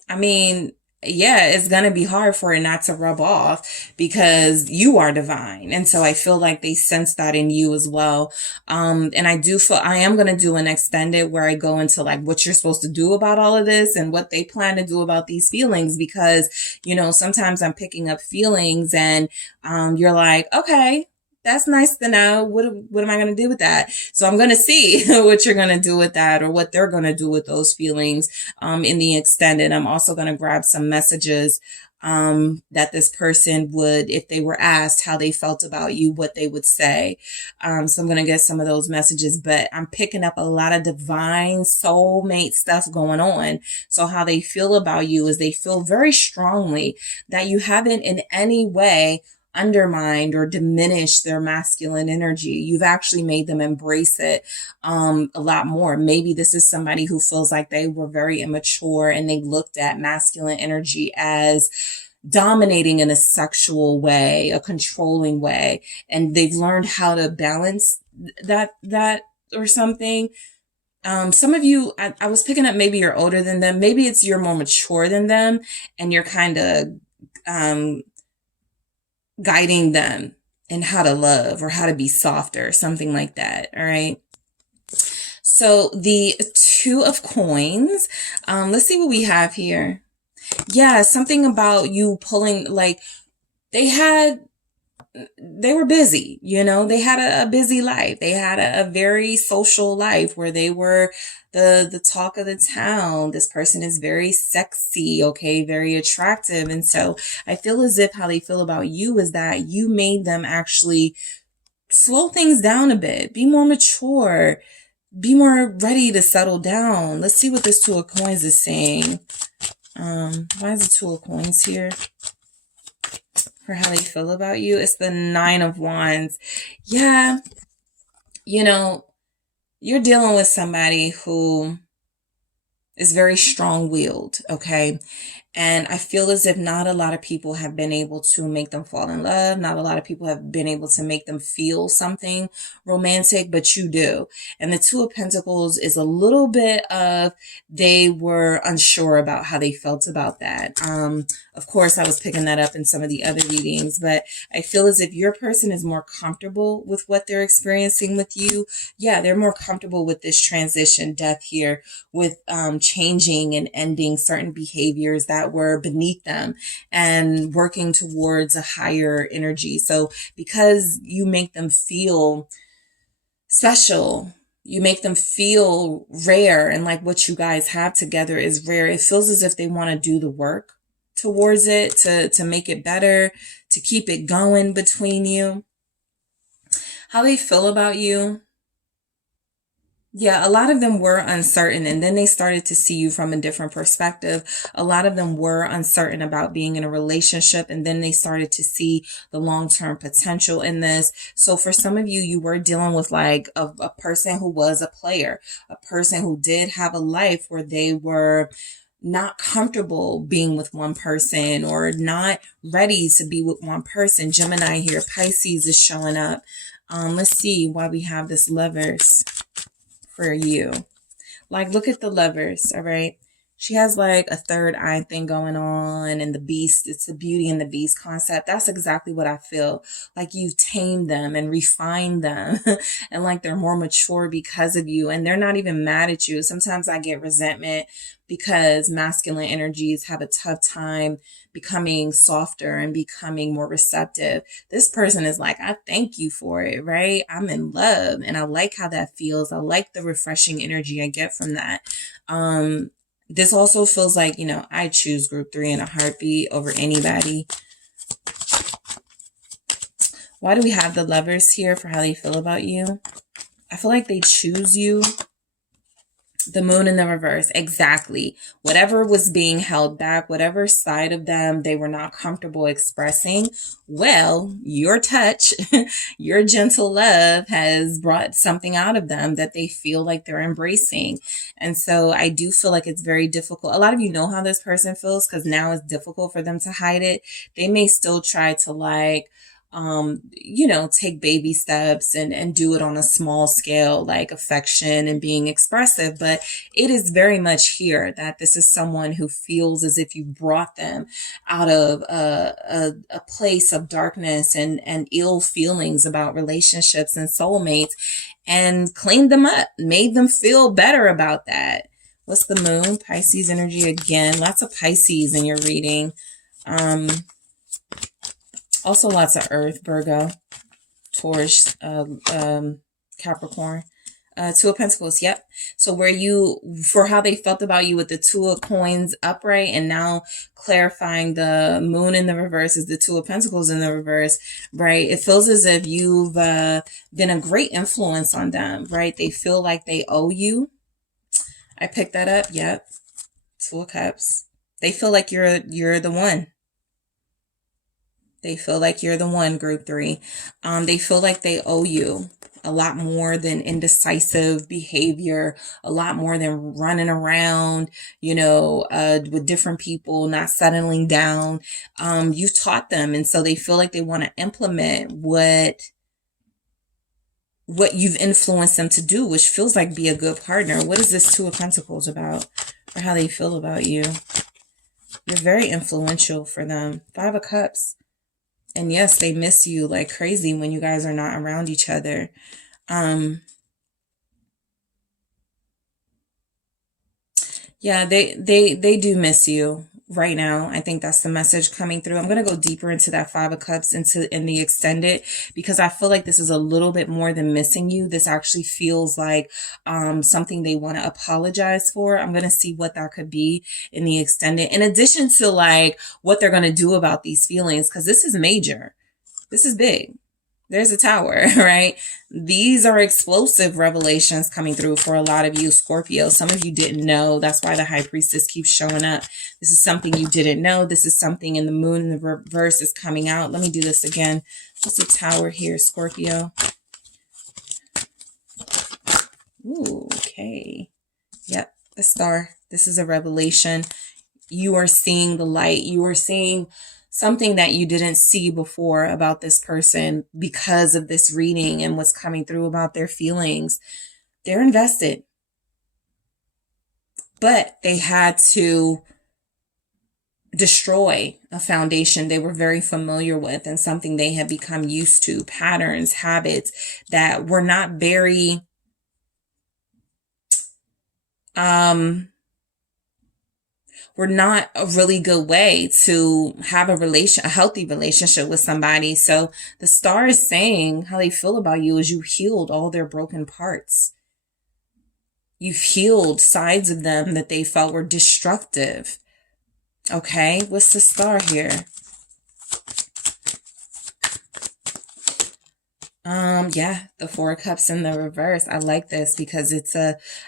I mean, yeah, it's going to be hard for it not to rub off because you are divine. And so I feel like they sense that in you as well. And I do feel I am going to do an extended where I go into like what you're supposed to do about all of this and what they plan to do about these feelings, because, you know, sometimes I'm picking up feelings and, you're like, okay, that's nice to know. What am I going to do with that? So I'm going to see what you're going to do with that or what they're going to do with those feelings in the extended. I'm also going to grab some messages that this person would, if they were asked how they felt about you, what they would say. So I'm going to get some of those messages, but I'm picking up a lot of divine soulmate stuff going on. So how they feel about you is they feel very strongly that you haven't in any way undermined or diminished their masculine energy. You've actually made them embrace it a lot more. Maybe this is somebody who feels like they were very immature and they looked at masculine energy as dominating in a sexual way, a controlling way, and they've learned how to balance that or something. Some of you, I was picking up, maybe you're older than them. Maybe it's you're more mature than them and you're kind of guiding them in how to love or how to be softer, something like that. All right. So the Two of Coins, let's see what we have here. Yeah. Something about you pulling, like they had they were busy, they had a busy life. They had a very social life where they were the talk of the town. This person is very sexy, okay, very attractive. And so I feel as if how they feel about you is that you made them actually slow things down a bit, be more mature, be more ready to settle down. Let's see what this Two of Coins is saying. Why is the Two of Coins here? For how they feel about you. It's the Nine of Wands. Yeah, you're dealing with somebody who is very strong-willed, okay? And I feel as if not a lot of people have been able to make them fall in love. Not a lot of people have been able to make them feel something romantic, but you do. And the Two of Pentacles is a little bit of they were unsure about how they felt about that. Of course, I was picking that up in some of the other readings, but I feel as if your person is more comfortable with what they're experiencing with you. Yeah, they're more comfortable with this transition, death here, with changing and ending certain behaviors that were beneath them and working towards a higher energy. So because you make them feel special, you make them feel rare, and like what you guys have together is rare, it feels as if they want to do the work towards it, to make it better, to keep it going between you. How they feel about you. Yeah, a lot of them were uncertain, and then they started to see you from a different perspective. A lot of them were uncertain about being in a relationship, and then they started to see the long-term potential in this. So for some of you, you were dealing with like a person who was a player, a person who did have a life where they were not comfortable being with one person or not ready to be with one person. Gemini here, Pisces is showing up. Let's see why we have this Lovers for you. Like, look at the Lovers, all right? She has like a third eye thing going on, and the beast, it's the Beauty and the Beast concept. That's exactly what I feel. Like you've tamed them and refined them and like they're more mature because of you, and they're not even mad at you. Sometimes I get resentment because masculine energies have a tough time becoming softer and becoming more receptive. This person is like, I thank you for it, right? I'm in love and I like how that feels. I like the refreshing energy I get from that. This also feels like, I choose group 3 in a heartbeat over anybody. Why do we have the Lovers here for how they feel about you? I feel like they choose you. The Moon in the reverse. Exactly. Whatever was being held back, whatever side of them they were not comfortable expressing, well, your touch, your gentle love has brought something out of them that they feel like they're embracing. And so I do feel like it's very difficult. A lot of you know how this person feels because now it's difficult for them to hide it. They may still try to like, take baby steps and do it on a small scale, like affection and being expressive. But it is very much here that this is someone who feels as if you brought them out of a place of darkness and ill feelings about relationships and soulmates and cleaned them up, made them feel better about that. What's the Moon? Pisces energy again. Lots of Pisces in your reading. Also lots of Earth, Virgo, Taurus, Capricorn. Two of Pentacles, yep. So for how they felt about you with the Two of Coins upright, and now clarifying the Moon in the reverse is the Two of Pentacles in the reverse, right? It feels as if you've been a great influence on them, right? They feel like they owe you. I picked that up, yep. Two of Cups. They feel like you're the one. They feel like you're the one, group 3. They feel like they owe you a lot more than indecisive behavior, a lot more than running around, with different people, not settling down. You've taught them. And so they feel like they want to implement what you've influenced them to do, which feels like be a good partner. What is this Two of Pentacles about, or how they feel about you? You're very influential for them. Five of Cups. And yes, they miss you like crazy when you guys are not around each other. Yeah, they do miss you. right now. I think that's the message coming through. I'm going to go deeper into that Five of Cups in the extended, because I feel like this is a little bit more than missing you. This actually feels like something they want to apologize for. I'm going to see what that could be in the extended, in addition to like what they're going to do about these feelings, because this is major. This is big. There's a tower, right? These are explosive revelations coming through for a lot of you, Scorpio. Some of you didn't know. That's why the High Priestess keeps showing up. This is something you didn't know. This is something in the moon in the reverse is coming out. Let me do this again. What's the tower here, Scorpio? Ooh, okay. Yep, the star. This is a revelation. You are seeing the light. You are seeing something that you didn't see before about this person because of this reading and what's coming through about their feelings. They're invested. But they had to destroy a foundation they were very familiar with and something they had become used to, patterns, habits that were not very were not a really good way to have a healthy relationship with somebody. So the star is saying how they feel about you is you healed all their broken parts. You've healed sides of them that they felt were destructive. Okay, what's the star here? Yeah, the Four of Cups in the reverse. I like this because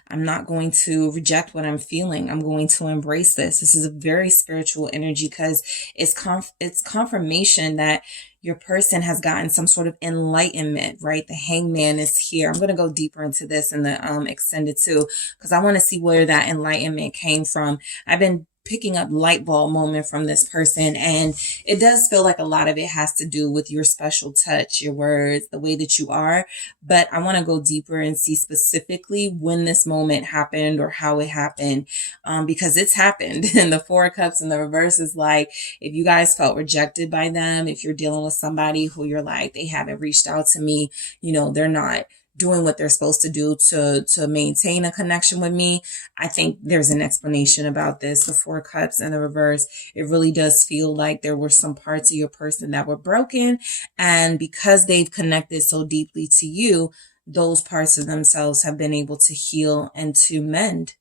I'm not going to reject what I'm feeling. I'm going to embrace this. This is a very spiritual energy because it's confirmation that your person has gotten some sort of enlightenment, right? The Hangman is here. I'm going to go deeper into this in the extended too, because I want to see where that enlightenment came from. I've been picking up light bulb moment from this person, and it does feel like a lot of it has to do with your special touch, your words, the way that you are. But I want to go deeper and see specifically when this moment happened or how it happened, because it's happened. And the Four of Cups in the reverse is like, if you guys felt rejected by them, if you're dealing with somebody who you're like, they haven't reached out to me, they're not doing what they're supposed to do to maintain a connection with me. I think there's an explanation about this. The Four of Cups in the reverse, it really does feel like there were some parts of your person that were broken. And because they've connected so deeply to you, those parts of themselves have been able to heal and to mend.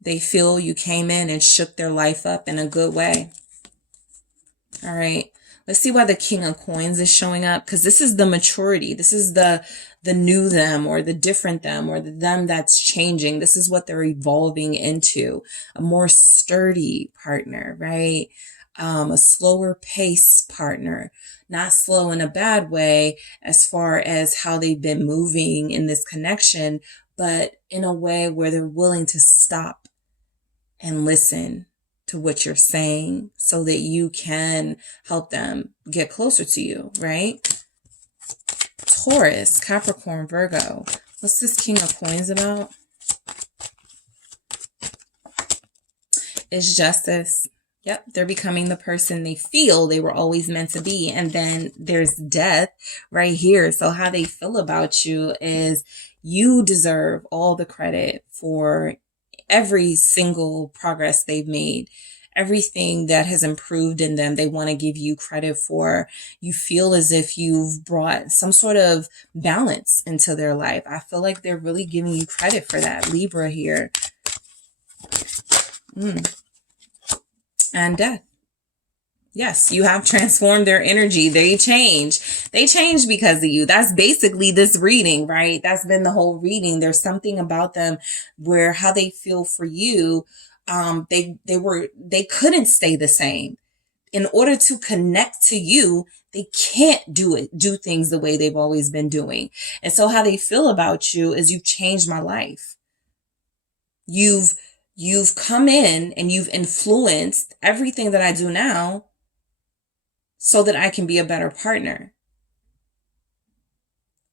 They feel you came in and shook their life up in a good way. All right. Let's see why the King of Coins is showing up, because this is the maturity. This is the new them, or the different them, or the them that's changing. This is what they're evolving into. A more sturdy partner, right? A slower pace partner. Not slow in a bad way as far as how they've been moving in this connection, but in a way where they're willing to stop and listen to what you're saying so that you can help them get closer to you, right? Taurus, Capricorn, Virgo. What's this King of Coins about? It's justice. Yep, they're becoming the person they feel they were always meant to be. And then there's death right here. So how they feel about you is you deserve all the credit for every single progress they've made, everything that has improved in them. They want to give you credit for. You feel as if you've brought some sort of balance into their life. I feel like they're really giving you credit for that. Libra here. And death. Yes, you have transformed their energy. They change. They change because of you. That's basically this reading, right? That's been the whole reading. There's something about them where how they feel for you, they couldn't stay the same. In order to connect to you, they can't do things the way they've always been doing. And so how they feel about you is you've changed my life. You've come in and you've influenced everything that I do now so that I can be a better partner.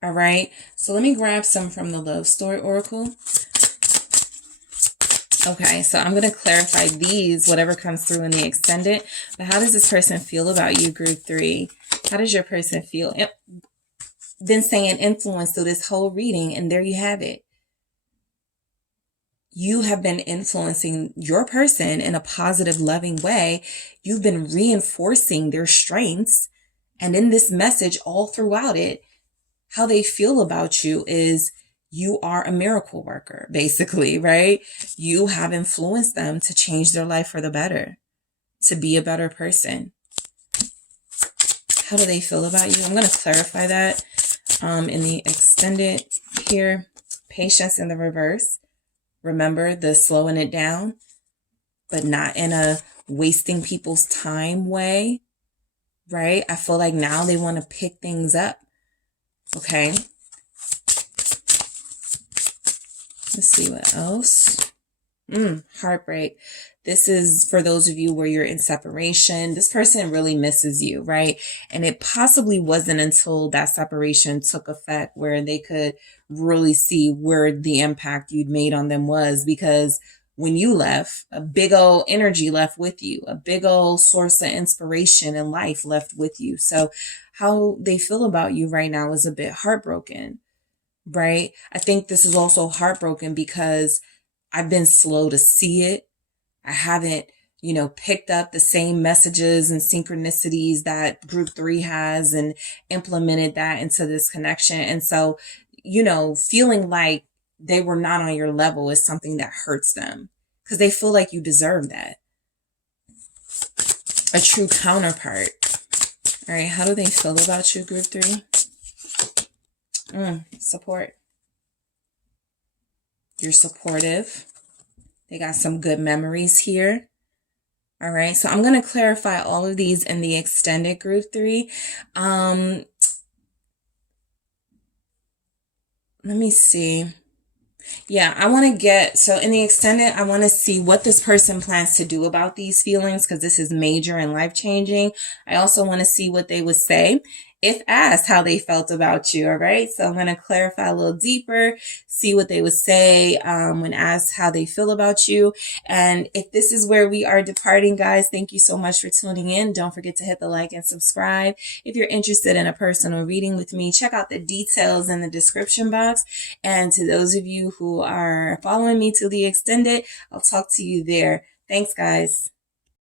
All right. So let me grab some from the Love Story Oracle. Okay, so I'm going to clarify these, whatever comes through in the extended. But how does this person feel about you, Group 3? How does your person feel? Been saying influence through this whole reading, and there you have it. you have been influencing your person in a positive, loving way. You've been reinforcing their strengths. And in this message, all throughout it, how they feel about you is you are a miracle worker, basically, right? You have influenced them to change their life for the better, to be a better person. How do they feel about you? I'm going to clarify that in the extended here. Patience in the reverse. Remember the slowing it down, but not in a wasting people's time way, right? I feel like now they want to pick things up. Okay. Let's see what else. Heartbreak. This is for those of you where you're in separation. This person really misses you, right? And it possibly wasn't until that separation took effect where they could really see where the impact you'd made on them was, because when you left, a big old energy left with you, a big old source of inspiration and life left with you. So how they feel about you right now is a bit heartbroken, right? I think this is also heartbroken because I've been slow to see it. I haven't, picked up the same messages and synchronicities that group 3 has and implemented that into this connection. And so, feeling like they were not on your level is something that hurts them because they feel like you deserve that. A true counterpart. All right. How do they feel about you, group 3? Support. You're supportive. They got some good memories here. All right. So I'm going to clarify all of these in the extended group 3. Let me see. Yeah, I want to so in the extended, I want to see what this person plans to do about these feelings because this is major and life-changing. I also want to see what they would say if asked how they felt about you. All right. So I'm going to clarify a little deeper, see what they would say when asked how they feel about you. And if this is where we are departing, guys, thank you so much for tuning in. Don't forget to hit the like and subscribe. If you're interested in a personal reading with me, check out the details in the description box. And to those of you who are following me to the extended, I'll talk to you there. Thanks, guys.